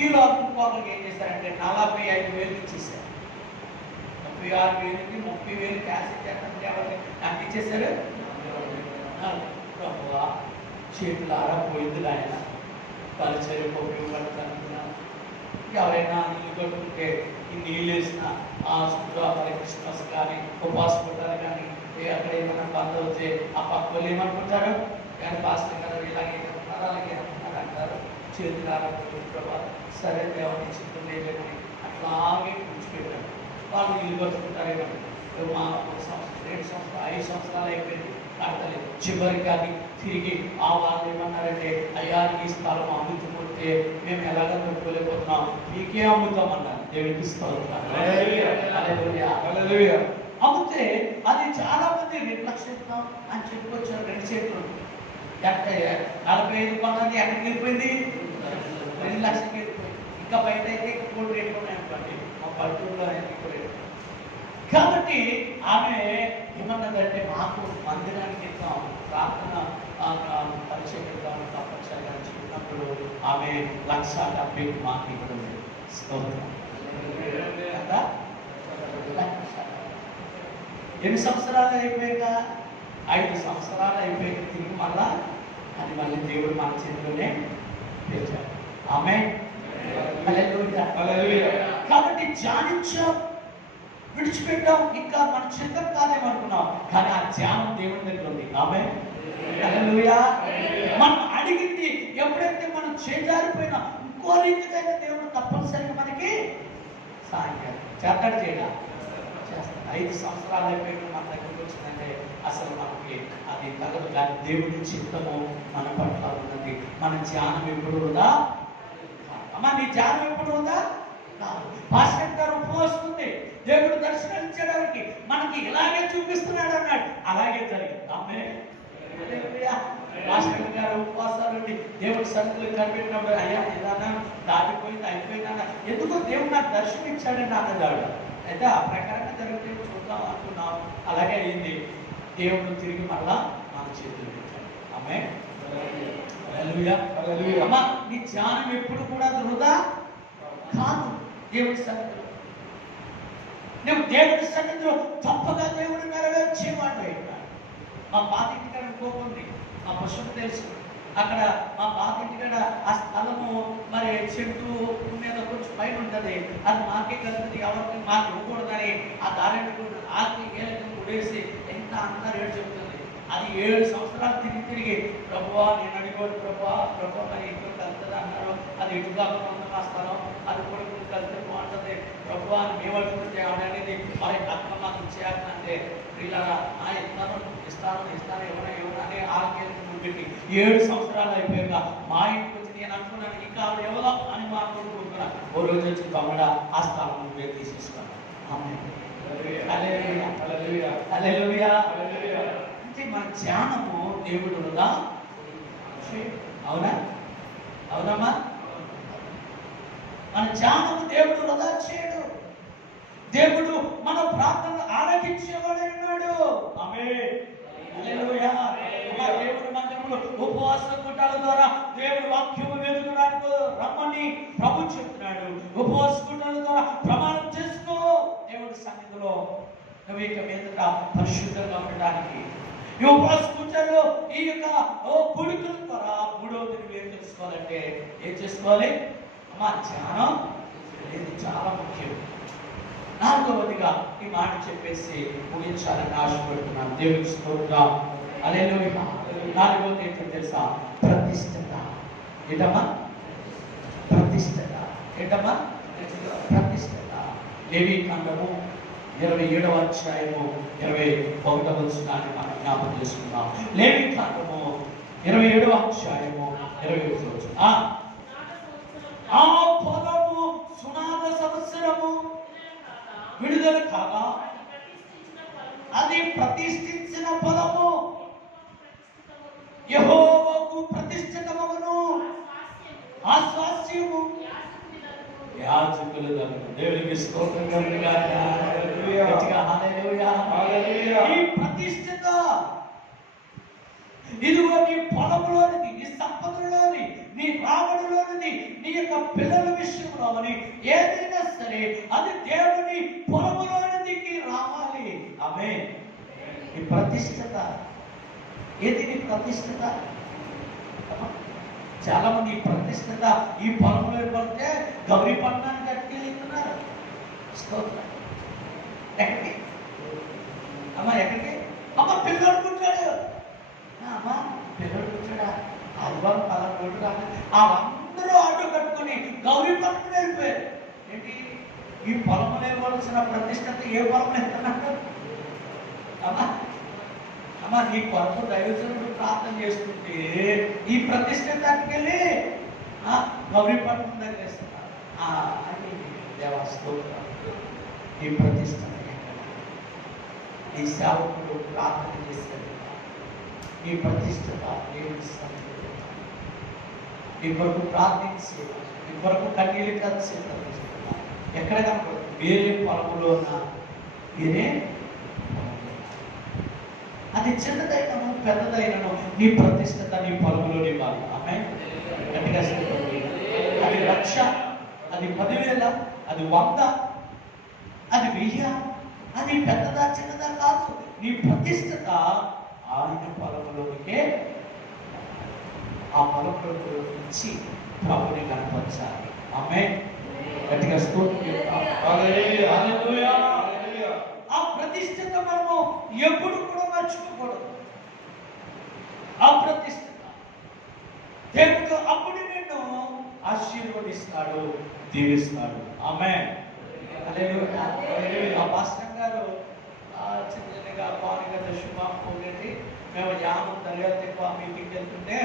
ఈ లోపు ఇంకొకరికి ఏం చేశారంటే 45,000 ఇచ్చేసారు. 36,000కి 30,000 క్యాష్ ఇచ్చేటంటే ఎవరికి నాకు ఇచ్చేసారు. ప్రభువా చేతులారా పోయింది ఆయన పరిచయం ఉపయోగపడుతున్నాను. ఎవరైనా నీళ్ళు కట్టుకుంటే ఈ నీళ్ళు వేసిన ఆ శుక్రవారం క్రిస్మస్ కానీ ఉపవాస పుట్టాలు కానీ అక్కడ ఏమైనా బంద్ అవుతే ఆ పక్క వాళ్ళు ఏమనుకుంటారు, కానీ పాస్టర్ గారు ఇలాగే అలాగే అంటారు. చేతులారా ప్రభావ సరే దేవుని చిత్తం లేదని అట్లాగే కూర్చిపెట్టారు. వాళ్ళు నీళ్ళు కట్టుకుంటారేమో. మా 1 సంవత్సరం 2 సంవత్సరాలు 5 సంవత్సరాలు అయిపోయింది కట్టలేదు. చివరికి అది తిరిగి ఆ వాళ్ళు ఏమన్నారంటే అయ్యా ఈ స్థలం అమ్ముతుంటే మేము ఎలాగ కట్టుకోలేకపోతున్నాం, మీకే అమ్ముతామన్నారు. దేవుడికి స్తోత్రం. అమ్మితే అది చాలా మంది 2 లక్షలు ఇస్తాం అని చెప్పుకొచ్చారు. 2 చేతులు 45 కొన్నది ఎక్కడికి వెళ్ళిపోయింది, 2 లక్షలకి వెళ్ళిపోయింది. ఇంకా బయట అయితే ఇంకా కోటి రేట్లు ఉన్నాయనుకోండి, మా పల్లెటూరులో అయితే ఎక్కువ రేటు. కాబట్టి ఆమె ఏమన్నదంటే మాకు మందిరానికి ఇద్దాం, ప్రార్థన పరిచయం ఇద్దామని తప్పనిసరిగా చెప్పినప్పుడు ఆమె 1,70,000 మాకు ఇవ్వడం స్తోత్రం. ఎన్ని సంవత్సరాలు అయిపోయాక 5 సంవత్సరాలు అయిపోయాక తిరిగి మళ్ళా అది మళ్ళీ దేవుడు మన చేతిలోనే తెచ్చాడు. ఆమేన్. కాబట్టి ధ్యానించాం, విడిచిపెట్టాం, ఇంకా మన చిత్తం కాదేమనుకున్నాం, కానీ ఆ ధ్యానం దేవుడి దగ్గర ఉంది. ఆమేన్. హల్లెలూయా. మనం అడిగింది ఎప్పుడైతే మనం చేజారిపోయినా ఇంకో రీతిగా దేవుడు తప్పనిసరిగా మనకి సాయం చేస్తాడు. చేయడా చేస్తాడు. 5 సంవత్సరాలు అయిపోయిన మన దగ్గరికి వచ్చిందంటే అసలు మనకి అది తగదు. కానీ దేవుడి చిత్తము మన పట్ల ఉన్నది. మన ధ్యానం ఎప్పుడు ఉందా అమ్మ, నీ ధ్యానం ఎప్పుడు ఉందా? పాస్టర్ గారు ఉపవాస్తుంది, దేవుడు దర్శనం ఇచ్చడానికి మనకి ఇలాగే చూపిస్తున్నాడు అన్నాడు, అలాగే జరిగింది. ఆమేన్. పాస్టర్ గారు ఉపవాసాలు దేవుడి సన్నిధిలో కనిపెట్టినప్పుడు అయ్యా ఏదన్నా దాటిపోయింది అయిపోయిందన్నా, ఎందుకో దేవుడు నాకు దర్శనం ఇచ్చాడని అన్నదాడు. అయితే ఆ ప్రకారంగా జరిగితే చూద్దాం అనుకున్నాం. అలాగే అయింది. దేవుడు తిరిగి మళ్ళా మన చేతులు పెట్టాడు. ఆమేన్. హల్లెలూయా. అమ్మా, నీ ధ్యానం ఎప్పుడు కూడా వృధా కాదు. దేవుడి సన్నిధిలో నువ్వు దేవుడి సన్నిధిలో తప్పగా దేవుడు నెరవేర్చేవాడు అయినా. మా పాత ఇంటికాడ ఇంకోకుంది, మా పశువు తెలుసు. అక్కడ మా పాత ఇంటికాడ ఆ స్థలము మరి చెట్టు మీద కొంచెం పైన ఉంటుంది. అది మాకే కలుగుతుంది, ఎవరికి మాకు ఇవ్వకూడదని ఆ దారి ఆకి ఏళ్ళకి ఉడేసి ఎంత అంతా రేటు చెప్తుంది. అది 7 సంవత్సరాలు తిరిగి ప్రభువా నేను అడిగోడు ప్రభా మరి ఇంట్లో కలుగుతుంది అన్నారు. అది ఇటుగాక ఆ స్థలం అది కొడుకు కలిస్తే బాగుంటుంది ప్రభువా అని మేము అడుగుతుంటే అనేది మరి అక్క మాకు ఇచ్చేయాలంటే వీళ్ళరా ఇస్తాను ఎవరైనా అని ఆకేళ్ళకి పెట్టి 7 సంవత్సరాలు అయిపోయాక మా ఇంటికి వచ్చి నేను అనుకున్నాను ఇంకా ఆవిడ ఎవరో అని మా కొడుకున్నా. ఓ రోజు వచ్చి తమ్ముడా ఆ స్థలం నువ్వే తీసేసుకున్నాను. అంటే మన ధ్యానము దేవుడు వృధా అవునా? అవునమ్మా, మన ధ్యానము దేవుడు వృధా చేయడు. దేవుడు మన ప్రార్థనలు ఆలకించేవాడే ఉన్నాడు. ఆమేన్. హల్లెలూయా. దేవుడు మందిరంలో ఉపవాస కూటాల ద్వారా దేవుడు వాక్యము వెతుకడానికి రమ్మని ప్రభు చెప్తున్నాడు. ఉపవాస కూటాల ద్వారా ప్రమాణం చేసుకో దేవుడి సన్నిధిలో. నువ్వు ఇక మీదట పరిశుద్ధంగా ఉండడానికి ఈ ఉపవాస కూటాల్లో ఈ యొక్క కొడుకుల ద్వారా 3వ దినం ఏం తెలుసుకోవాలంటే ఏం చేసుకోవాలి అమ్మా? ధ్యానం ఇది చాలా ముఖ్యం. 4వదిగా ఈ మాట చెప్పేసి ముగించాలని ఆశపడుతున్నాను. దేవుడికి స్తోత్రం. హల్లెలూయా. 4వది ఏంటో తెలుసా? ప్రతిష్టత. ఏంటమ్మా? ప్రతిష్టత. ఏంటమ్మా? ప్రతిష్టత. లేవి కాండము 27వ అధ్యాయము 21వ వచనాన్ని మనం జ్ఞాపకం చేసుకుందాం. లేవి కాండము 27వ అధ్యాయము 21వ వచనం. ఆ పొలము సునాద సంవత్సరము విడుదల కాగా అది ప్రతిష్ఠించిన పొలము యెహోవాకు ప్రతిష్ఠితమగును, ఆ స్వాస్యము యాజకులకు. దేవునికి స్తోత్రం కలుగుగాక. గట్టిగా హల్లెలూయా. ఈ ప్రతిష్ఠిత ఇదిగో నీ పొలంలోనిది, నీ సంపదలోని, నీ నీ రాబడిలోనిది నీ యొక్క పిల్లల విషయంలో అని ఏదైనా సరే అది దేవుని పొలములోనిదికి రావాలి. ఆమేన్. ఈ ప్రతిష్టత ఏది? నీ ప్రతిష్టత. చాలా మంది ఈ ప్రతిష్టత ఈ పొలంలో పడితే గౌరీ పట్టణానికి అట్టుకెళ్తున్నారు. స్తోత్రం. ఎక్కడికి అమ్మా? ఎక్కడికి అమ్మ? పిల్లోడు కూర్చోడు. అమ్మా పిల్లోడు కూర్చోడా? ఆదివారం 10 రోజులు రాగా అందరూ ఆటో కట్టుకుని గౌరీ పట్టణం వెళ్ళిపోయారు. ఏంటి? ఈ పొలంలో ఇవ్వాల్సిన ప్రతిష్టత ఏ పొలంలో ఇస్తున్నట్టు? అమ్మా అమ్మా నీ కొరకు దైవజనుడు ప్రార్థన చేస్తుంటే ఈ ప్రతిష్ట దాటికెళ్ళి గౌరీపట్నం దగ్గర ఇస్తున్నారు. అని దేవస్తోత్రం. ఈ ప్రతిష్ట ఈ సేవకుడు ప్రార్థన చేశాడు. ఈ ప్రతిష్టత దేవుని సన్నిధిలో ఈ కొరకు ప్రార్థించి ఈ కొరకు కన్నీళ్ళు కలిసి ప్రతిష్ట ఎక్కడ కనపడదు? వేరే పొలంలోన వేరే అది చిన్నదైనను పెద్దదైనను నీ ప్రతిష్టత నీ పొలంలో ఇవ్వాలి. ఆమేన్. గట్టిగా చెప్పండి. అది 1,00,000, అది 10,000, అది 100, అది 1000, అది పెద్దదా చిన్నదా కాదు. నీ ప్రతిష్టత ఆయన పొలంలోనికే, ఆ పొలంలో ఇచ్చి ప్రభుని కనపరచాలి. ఆమేన్. గట్టిగా హల్లెలూయా. ఆ ప్రతిష్టత మనము ఎప్పుడు కూడా మర్చిపోకూడదు. ఆ ప్రతిష్టత దేవుడు అప్పుడు నిన్ను ఆశీర్వదిస్తాడు, దీవిస్తాడు. ఆమేన్. హల్లెలూయా. ఆ పాస్టర్ గారు చిన్నగా పానిగత శుభం పోగేటి మేము యానం దర్యాప్తు ఎక్కువ మీటింగ్కి వెళ్తుంటే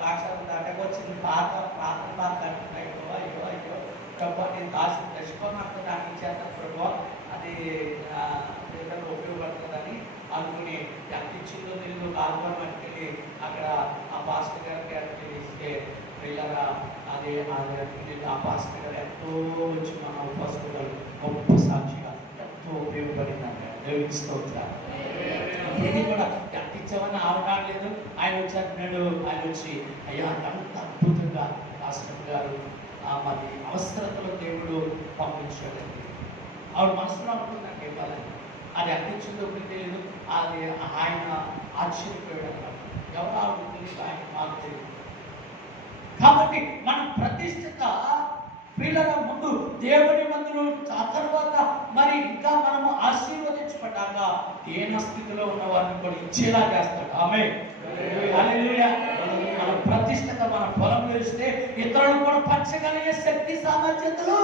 దాక్షాలు దాటకొచ్చింది పాత ప్రార్థన బాగా కట్టున్నాయి. అయ్యో అయ్యో ప్రభావ నేను దాచి తెచ్చుకున్నట్టు నాకు ఇచ్చేత ప్రభావ అది ఏదైనా ఉపయోగపడుతుందని అనుకుని ఎంత ఇచ్చిందో తెలియదు. ఆదివారం అట్టుకెళ్ళి అక్కడ ఆ పాస్టర్ గారికి అట్టుకెళ్ళి ఇస్తే పిల్లగా అది ఆ పాస్టర్ గారు ఎంతో వచ్చి మన ఉపస్థితులు గొప్ప సాక్షిగా ఎంతో ఉపయోగపడిందంట. దేవునికి స్తోత్రం. ఇది కూడా ఎంత ఇచ్చామని ఆవడానికి ఆయన వచ్చి అంటున్నాడు. ఆయన వచ్చి అయ్యా అంత అద్భుతంగా పాస్టర్ గారు మరి అవసరతలో దేవుడు పంపించాడండి. ఆవిడ మనసులో అనుకున్నాక ఇవ్వాలని అది అందించిందో తెలియదు. అది ఆయన ఆశ్చర్యపోయాడు అన్నమాట. ఎవరు ఆవిడ తెలియదు, ఆయన మాకు తెలియదు. కాబట్టి మన ప్రతిష్టత పిల్లల ముందు దేవుని మందులు ఆ తర్వాత మరి ఇంకా మనము ఆశీర్వదించబడ్డాక దీన స్థితిలో ఉన్న వారిని కూడా ఇచ్చేలా చేస్తాడు. ఆమేన్. హల్లెలూయా. మన ప్రతిష్టత మన పొలంలో ఇస్తే ఇతరులు కూడా పంచగలిగే శక్తి సామర్థ్యతలు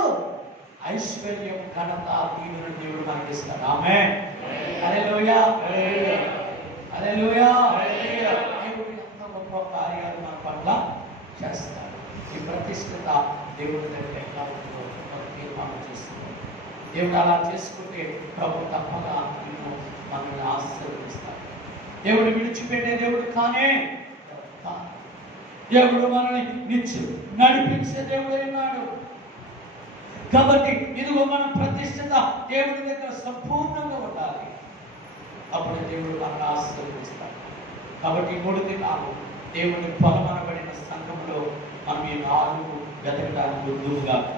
ఐశ్వర్యం ఘనత దీవెన దేవుడు మనకి ఇస్తాడు. ఆమేన్. హల్లెలూయా. హల్లెలూయా. దేవుడు ఎంత గొప్ప కార్యాలు మన పట్ల చేస్తాడు. ఈ ప్రతిష్టత దేవుడి దగ్గర ఎట్లా ఉంటుందో తీర్మానం చేస్తుంది. దేవుడు అలా చేసుకుంటే ప్రభు తప్పగా నిన్ను మనల్ని ఆశీర్వదిస్తాడు. దేవుడు విడిచిపెట్టే దేవుడు కానే. దేవుడు మనల్ని నడిపించే దేవుడు అయినాడు. కాబట్టి ఇదిగో మన ప్రతిష్టత దేవుడి దగ్గర సంపూర్ణంగా ఉండాలి. అప్పుడు దేవుడు మనల్ని ఆశీర్వదిస్తాడు. కాబట్టి 3 దినాలు దేవుని పొలమనబడిన సంఘంలో మనం ఈ 4 వెతకడానికి ముందుగాక.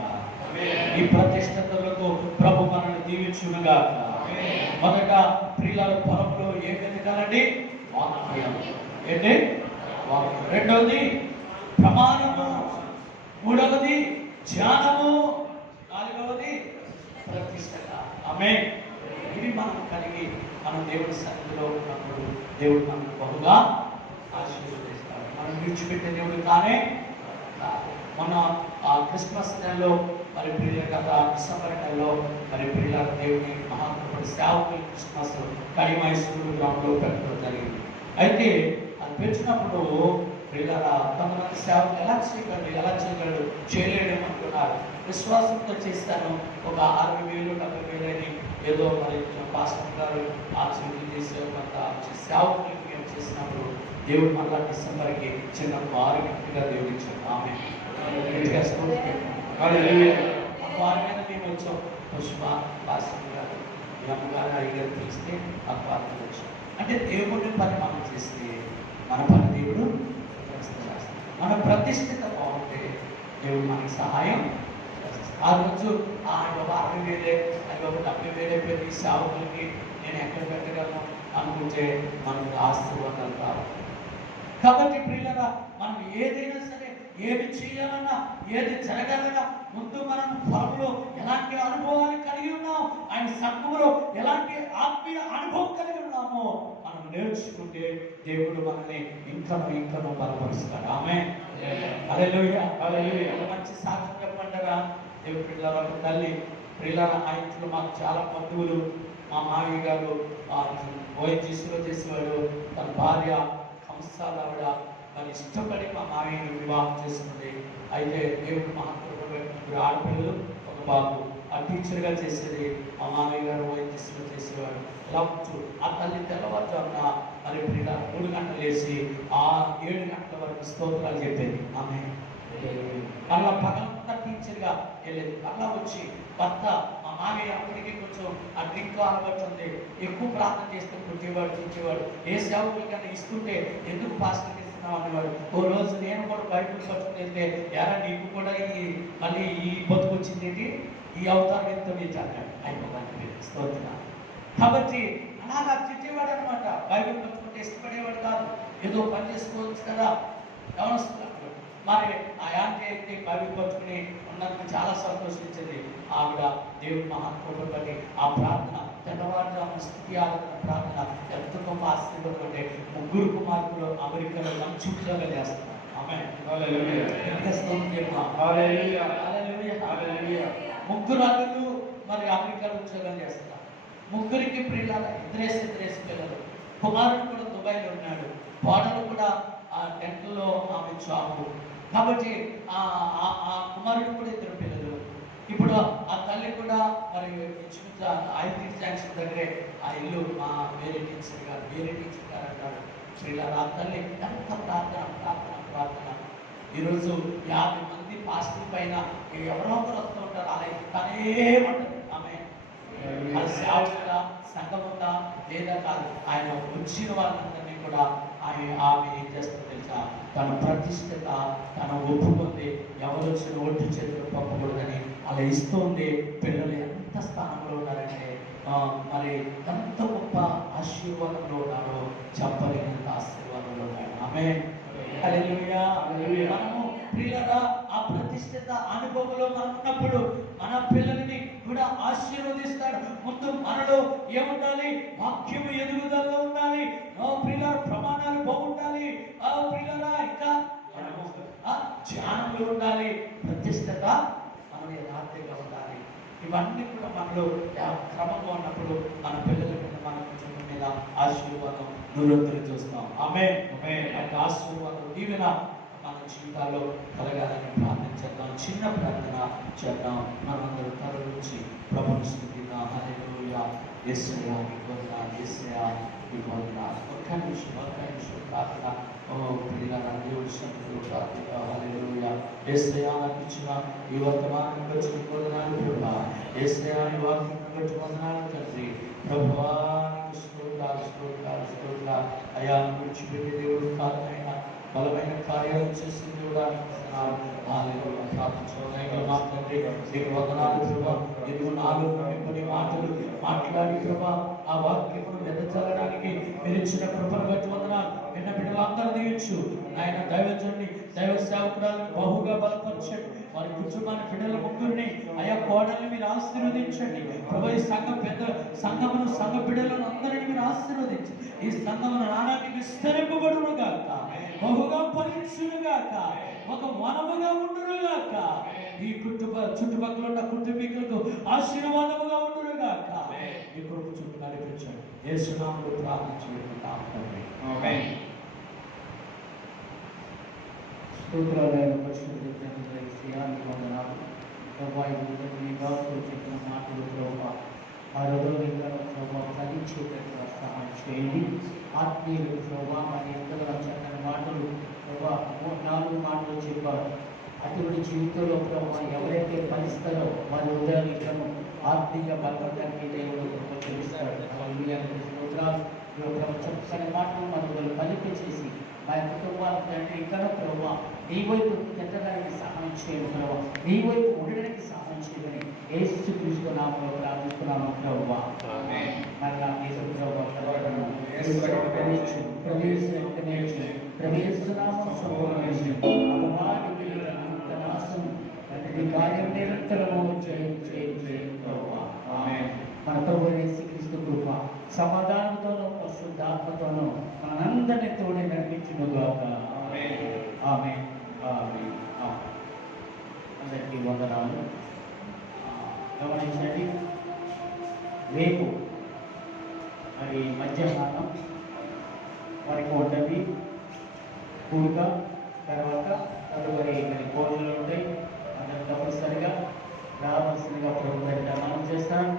ఈ ప్రతిష్టతలతో ప్రభు మనల్ని దీవించునుగాక. మొదట ప్రియుల పొలంలో ఏం వెతకాలండి? వాక్యం. ఏంటి? వాక్యం. రెండవది ప్రమాణము. మూడవది ధ్యానము. నాలుగవది ప్రతిష్టత. ఆమేన్. ఇవి మనం కలిగి మనం దేవుడి సన్నిధిలో ఉన్నప్పుడు దేవుడు మనకు బహుగా ఆశీర్వదిస్తాడు. మనం విడిచిపెట్టే దేవుడు కానే. మన క్రిస్మస్ నెలలో మరి ప్రియుల గత డిసెంబర్ నెలలో మరి ప్రియుల దేవుని మహాత్ముడి సేవకులు క్రిస్మస్ కడిమైసూరు గ్రామంలో పెట్టడం జరిగింది. అయితే అది పెట్టినప్పుడు ప్రియుల కొంతమంది సేవకులు ఎలా చేయగలడు చేయలేడేమనుకున్నారు. విశ్వాసంతో చేస్తాను ఒక 60,000 70,000 అని ఏదో మరి పాస్టర్ గారు ఆచరణ చేసే కొంత సేవకులకి మేము చేసినప్పుడు దేవుడు మళ్ళా డిసెంబర్కి చిన్న 6 గంటగా దేవుడు ఇచ్చాడు. ఆమె వారి మీద మేము వచ్చాం. పుష్ప పాస్టర్ గారు అమ్మగారు అయ్యగారు పిలిస్తే ఆ పాత్ర వచ్చాం. అంటే దేవుడిని పని మనం చేస్తే మన పని దేవుడు చేస్తాడు. మన ప్రతిష్ఠిత దేవుడు మనకి సహాయం చేస్తాడు. ఆ రోజు ఆయన 60,000 ఆయన 70,000 అయిపోయింది ఈ సేవకులకి, నేను ఎక్కడ పెట్టగలను అనుకుంటే మనకు ఆశీర్వాదాలు కావాలి. కాబట్టి ప్రియులారా, మనం ఏదైనా సరే, ఏది చేయాలన్నా, ఏది జరగాలన్నా ముందు మనం పొలంలో ఎలాంటి అనుభవాన్ని కలిగి ఉన్నాం, ఆయన సంఘంలో ఎలాంటి ఆత్మీయ అనుభవం కలిగి ఉన్నామో మనం నేర్చుకుంటే దేవుడు మనల్ని ఇంకా బలపరుస్తాడు. ఆమేన్. హల్లెలూయా. ఒక మంచి సాక్ష్యం చెప్పంటారా దేవుడు పిల్లల తల్లి ప్రియులారా, ఆ ఇంట్లో మాకు చాలా బంధువులు. మా మావయ్య గారు ఓఎన్జీసీలో చేసేవాడు, తన భార్య కంసాల ఆవిడ మరి ఇష్టపడి మా మావయ్యని వివాహం చేసుకుంది. అయితే దేవుడు మహాత్ముడు ఆడపిల్లలు, ఒక బాబు. ఆ టీచర్గా చేసేది మా మామయ్య గారు ఓఎన్జీసీలో చేసేవాడు. ఇలా ఆ తల్లి తెల్లవారుజామున మరి 3 గంటలు వేసి 7 గంటల వరకు స్తోత్రాలు చెప్పేది. ఆమె అలా పగలంతా టీచర్గా వెళ్ళేది. అలా వచ్చి భర్త మా మామయ్య అప్పటికి కొంచెం ఆ డ్రింక్ అలవాటు ఉంది, ఎక్కువ ప్రార్థన చేస్తే కొట్టేవాడు. ఏ సేవకులకన్నా ఇస్తుంటే ఎందుకు పాస్టర్కి ఇస్తున్నావు అనేవాడు. ఓ రోజు నేను కూడా బైబిల్ పట్టుకుని వెళ్తే, ఎరా నీకు కూడా మళ్ళీ ఈ బతుకు వచ్చింది ఏంటి, ఈ అవతారం ఎంత అన్నాడు. అయిపోతానికి స్తోత్రం. కాబట్టి అలాగా తిట్టేవాడు అనమాట. బైబిల్ పట్టుకుంటే ఇష్టపడేవాడు కాదు. ఏదో పని చేసుకోవచ్చు కదా ఎవరొస్తున్నారు. మరి ఆ యాంటీ అయితే బైబిల్ పట్టుకుని ఉన్నందుకు చాలా సంతోషించింది. ఆవిడ దేవుడు మహాత్ముడు బట్టి ఆ ప్రార్థన తెల్లవారుజామున స్థితి ఆరాధన ప్రార్థన ఎంత గొప్ప ఆశీర్వాదం అంటే 3 కుమార్తెలు అమెరికాలో మంచి ఉద్యోగాలు చేస్తున్నారు. ఆమేన్. హల్లెలూయా. హల్లెలూయా. 3 అల్లుళ్ళు మరి అమెరికాలో ఉద్యోగాలు చేస్తున్నారు. 3కి ప్రియులారా ఇద్దరేసి పిల్లలు. కుమారుడు కూడా దుబాయ్లో ఉన్నాడు, కోడలు కూడా ఆ టెంట్లో ఆమె జాబు. కాబట్టి ఆ కుమారుడు కూడా 2 పిల్లలు. ఇప్పుడు ఆ తల్లి కూడా మరి ఐటీ శాంక్షన్ దగ్గరే ఆ ఇల్లు మా వేరే టీచర్ గారు అంటారు. ప్రియులారా, ఆ తల్లి ఎంత ప్రార్థన. ఈరోజు 50 మంది పాస్టర్ పైన ఎవరో ఒకరు వస్తూ ఉంటారు. అలా ఇస్తానే ఉంటుంది. ఆమె అది సేవకుడా, సంఘముందా లేదా కాదు, ఆయన వచ్చిన వాళ్ళందరినీ కూడా ఆమె ఏం చేస్తుందో తెలుసా, తన ప్రతిష్టత తన ఒప్పుకుంది. ఎవరు వచ్చిన ఒట్టు చేతులు పంపకూడదని అలా ఇస్తుంది. పిల్లలు ఎంత స్థానంలో ఉన్నారంటే మరి ఎంత గొప్ప ఆశీర్వాదంలో ఉన్నారో చెప్పలేనంత ఆశీర్వాదంలో ఉన్నారు. ఆమేన్. హల్లెలూయా. మనము ప్రియులారా ఆ ప్రతిష్ఠిత అనుభవంలో మనం ఉన్నప్పుడు మన పిల్లల్ని కూడా ఆశీర్వదిస్తాడు. ముందు మనలో ఏముండాలి? వాక్యము ఎదుగుదలలో ఉండాలి. ప్రియులారా ప్రమాణాలు బాగుండాలి. ప్రియులారా ఇంకా ధ్యానంలో ఉండాలి. ప్రతిష్ఠత మన యథార్థంగా ఉండాలి. ఇవన్నీ కూడా మనలో క్రమంగా ఉన్నప్పుడు మన పిల్లల మీద మన కుటుంబం మీద ఆశీర్వాదం నిరంతరం చూస్తాం. ఆమేన్. ఆశీర్వాదం దీవెన మన జీవితాల్లో కలగాలని ప్రార్థించేద్దాం. చిన్న ప్రార్థన చేద్దాం. మనందరూ తల నుంచి ప్రభుని స్తుతిద్దాం. హల్లెలూయా. యేసయ్యా నీకు వందనాలు, యేసయ్యా నీకు వందనాలు. ఒక్క నిమిషం ప్రార్థన. ప్రియులారా దేవుడి సన్నిధిలో ప్రార్థిద్దాం. హల్లెలూయా. యేసయ్యా నాకు ఇచ్చిన ఈ వర్తమానం బట్టి నీకు వందనాలు ప్రభువా. యేసయ్యా నీ వాక్యం బట్టి వందనాలు తండ్రి. ప్రభువా నీకు స్తోత్రాలు. అయా విడిచిపెట్టే దేవుడు కారణమైనా బలమైన కార్యాలు చేసిన దేవుడా మాట్లాడి నీకు వందనాలు ప్రభా. ఎదుగు నాలుగు కొన్ని మాటలు మాట్లాడి ప్రభా ఆ వాక్యమును వెదజల్లడానికి మీరు ఇచ్చిన కృపను బట్టి వందనాలు. విన్న బిడ్డలందరూ దీవించు ఆయన. దైవజనుని దైవ సేవకురాలను బహుగా బలపరచండి. వారి కుటుంబాన్ని బిడ్డల ముగ్గురిని ఆయా కోడల్ని మీరు ఆశీర్వదించండి ప్రభు. ఈ సంఘమును సంఘ బిడ్డలను అందరినీ మీరు ఆశీర్వదించండి. ఈ సంఘమును నానానికి విస్తరింపబడును గాక, బహుగా ఫలించునుగాక, ఒక వనముగా ఉండునుగాక. ఈ చుట్టుపక్కల ఉన్న కుటుంబీకులకు ఆశీర్వాదముగా ఉండునుగాక. ఈ కృప చుట్టూ నడిపించండి. యేసు నామములో ప్రార్థించుకుంటున్నాం తండ్రి. ఆమేన్. స్తోత్రాలైన పరిశుద్ధ తండ్రి శ్రీయానికి వందనాలు ప్రభా. ఈ గాతో చెప్పిన మాటలు ప్రభా ఆ హృదయంలో ప్రభా ఫలించేటట్టుగా సహాయం చేయండి. ఆత్మీయులు ప్రభా మరి ఎంతగా చక్కని మాటలు ప్రభా 4 మాటలు చెప్పారు. అటువంటి జీవితంలో ప్రభా ఎవరైతే ఫలిస్తారో వారి హృదయాలను ఆత్మీయ బలపడడానికి దేవుడు తెలుస్తాడు. స్తోత్రాలు. చక్కని మాటలు మనకు ఫలింప చేసి మా కుటుంబాల తండ్రి ఇక్కడ ప్రభావ నీ వైపు తిట్టడానికి సహాయం చేయండి ప్రభావ, నీ వైపు ఉండడానికి సహాయం చేయమని యేసుక్రీస్తు నామములో ప్రార్థిస్తున్నాను ప్రభావ. మరలా యేసు ప్రభావ ప్రవేశనామం సంభవించి అపవాదికి అంత నాశనం తండ్రి కార్యం నిరంతరము చేయ ప్రభావ. మన ప్రభు యేసుక్రీస్తు కృప సమాధానంతోనూ పరిశుద్ధాత్మతోనూ మనందరినీ తోడి నడిపించునుగాక. ఆమేన్. అందరికీ వందనాలు. గమనించండి, రేపు మరి మధ్యాహ్నం మనకు ఉంటుంది కూడిక, తర్వాత తదుపరి మరి భోజనాలు ఉంటాయి. అందరూ తప్పనిసరిగా రావాల్సిందిగా ప్రభుత్వం చేస్తాను.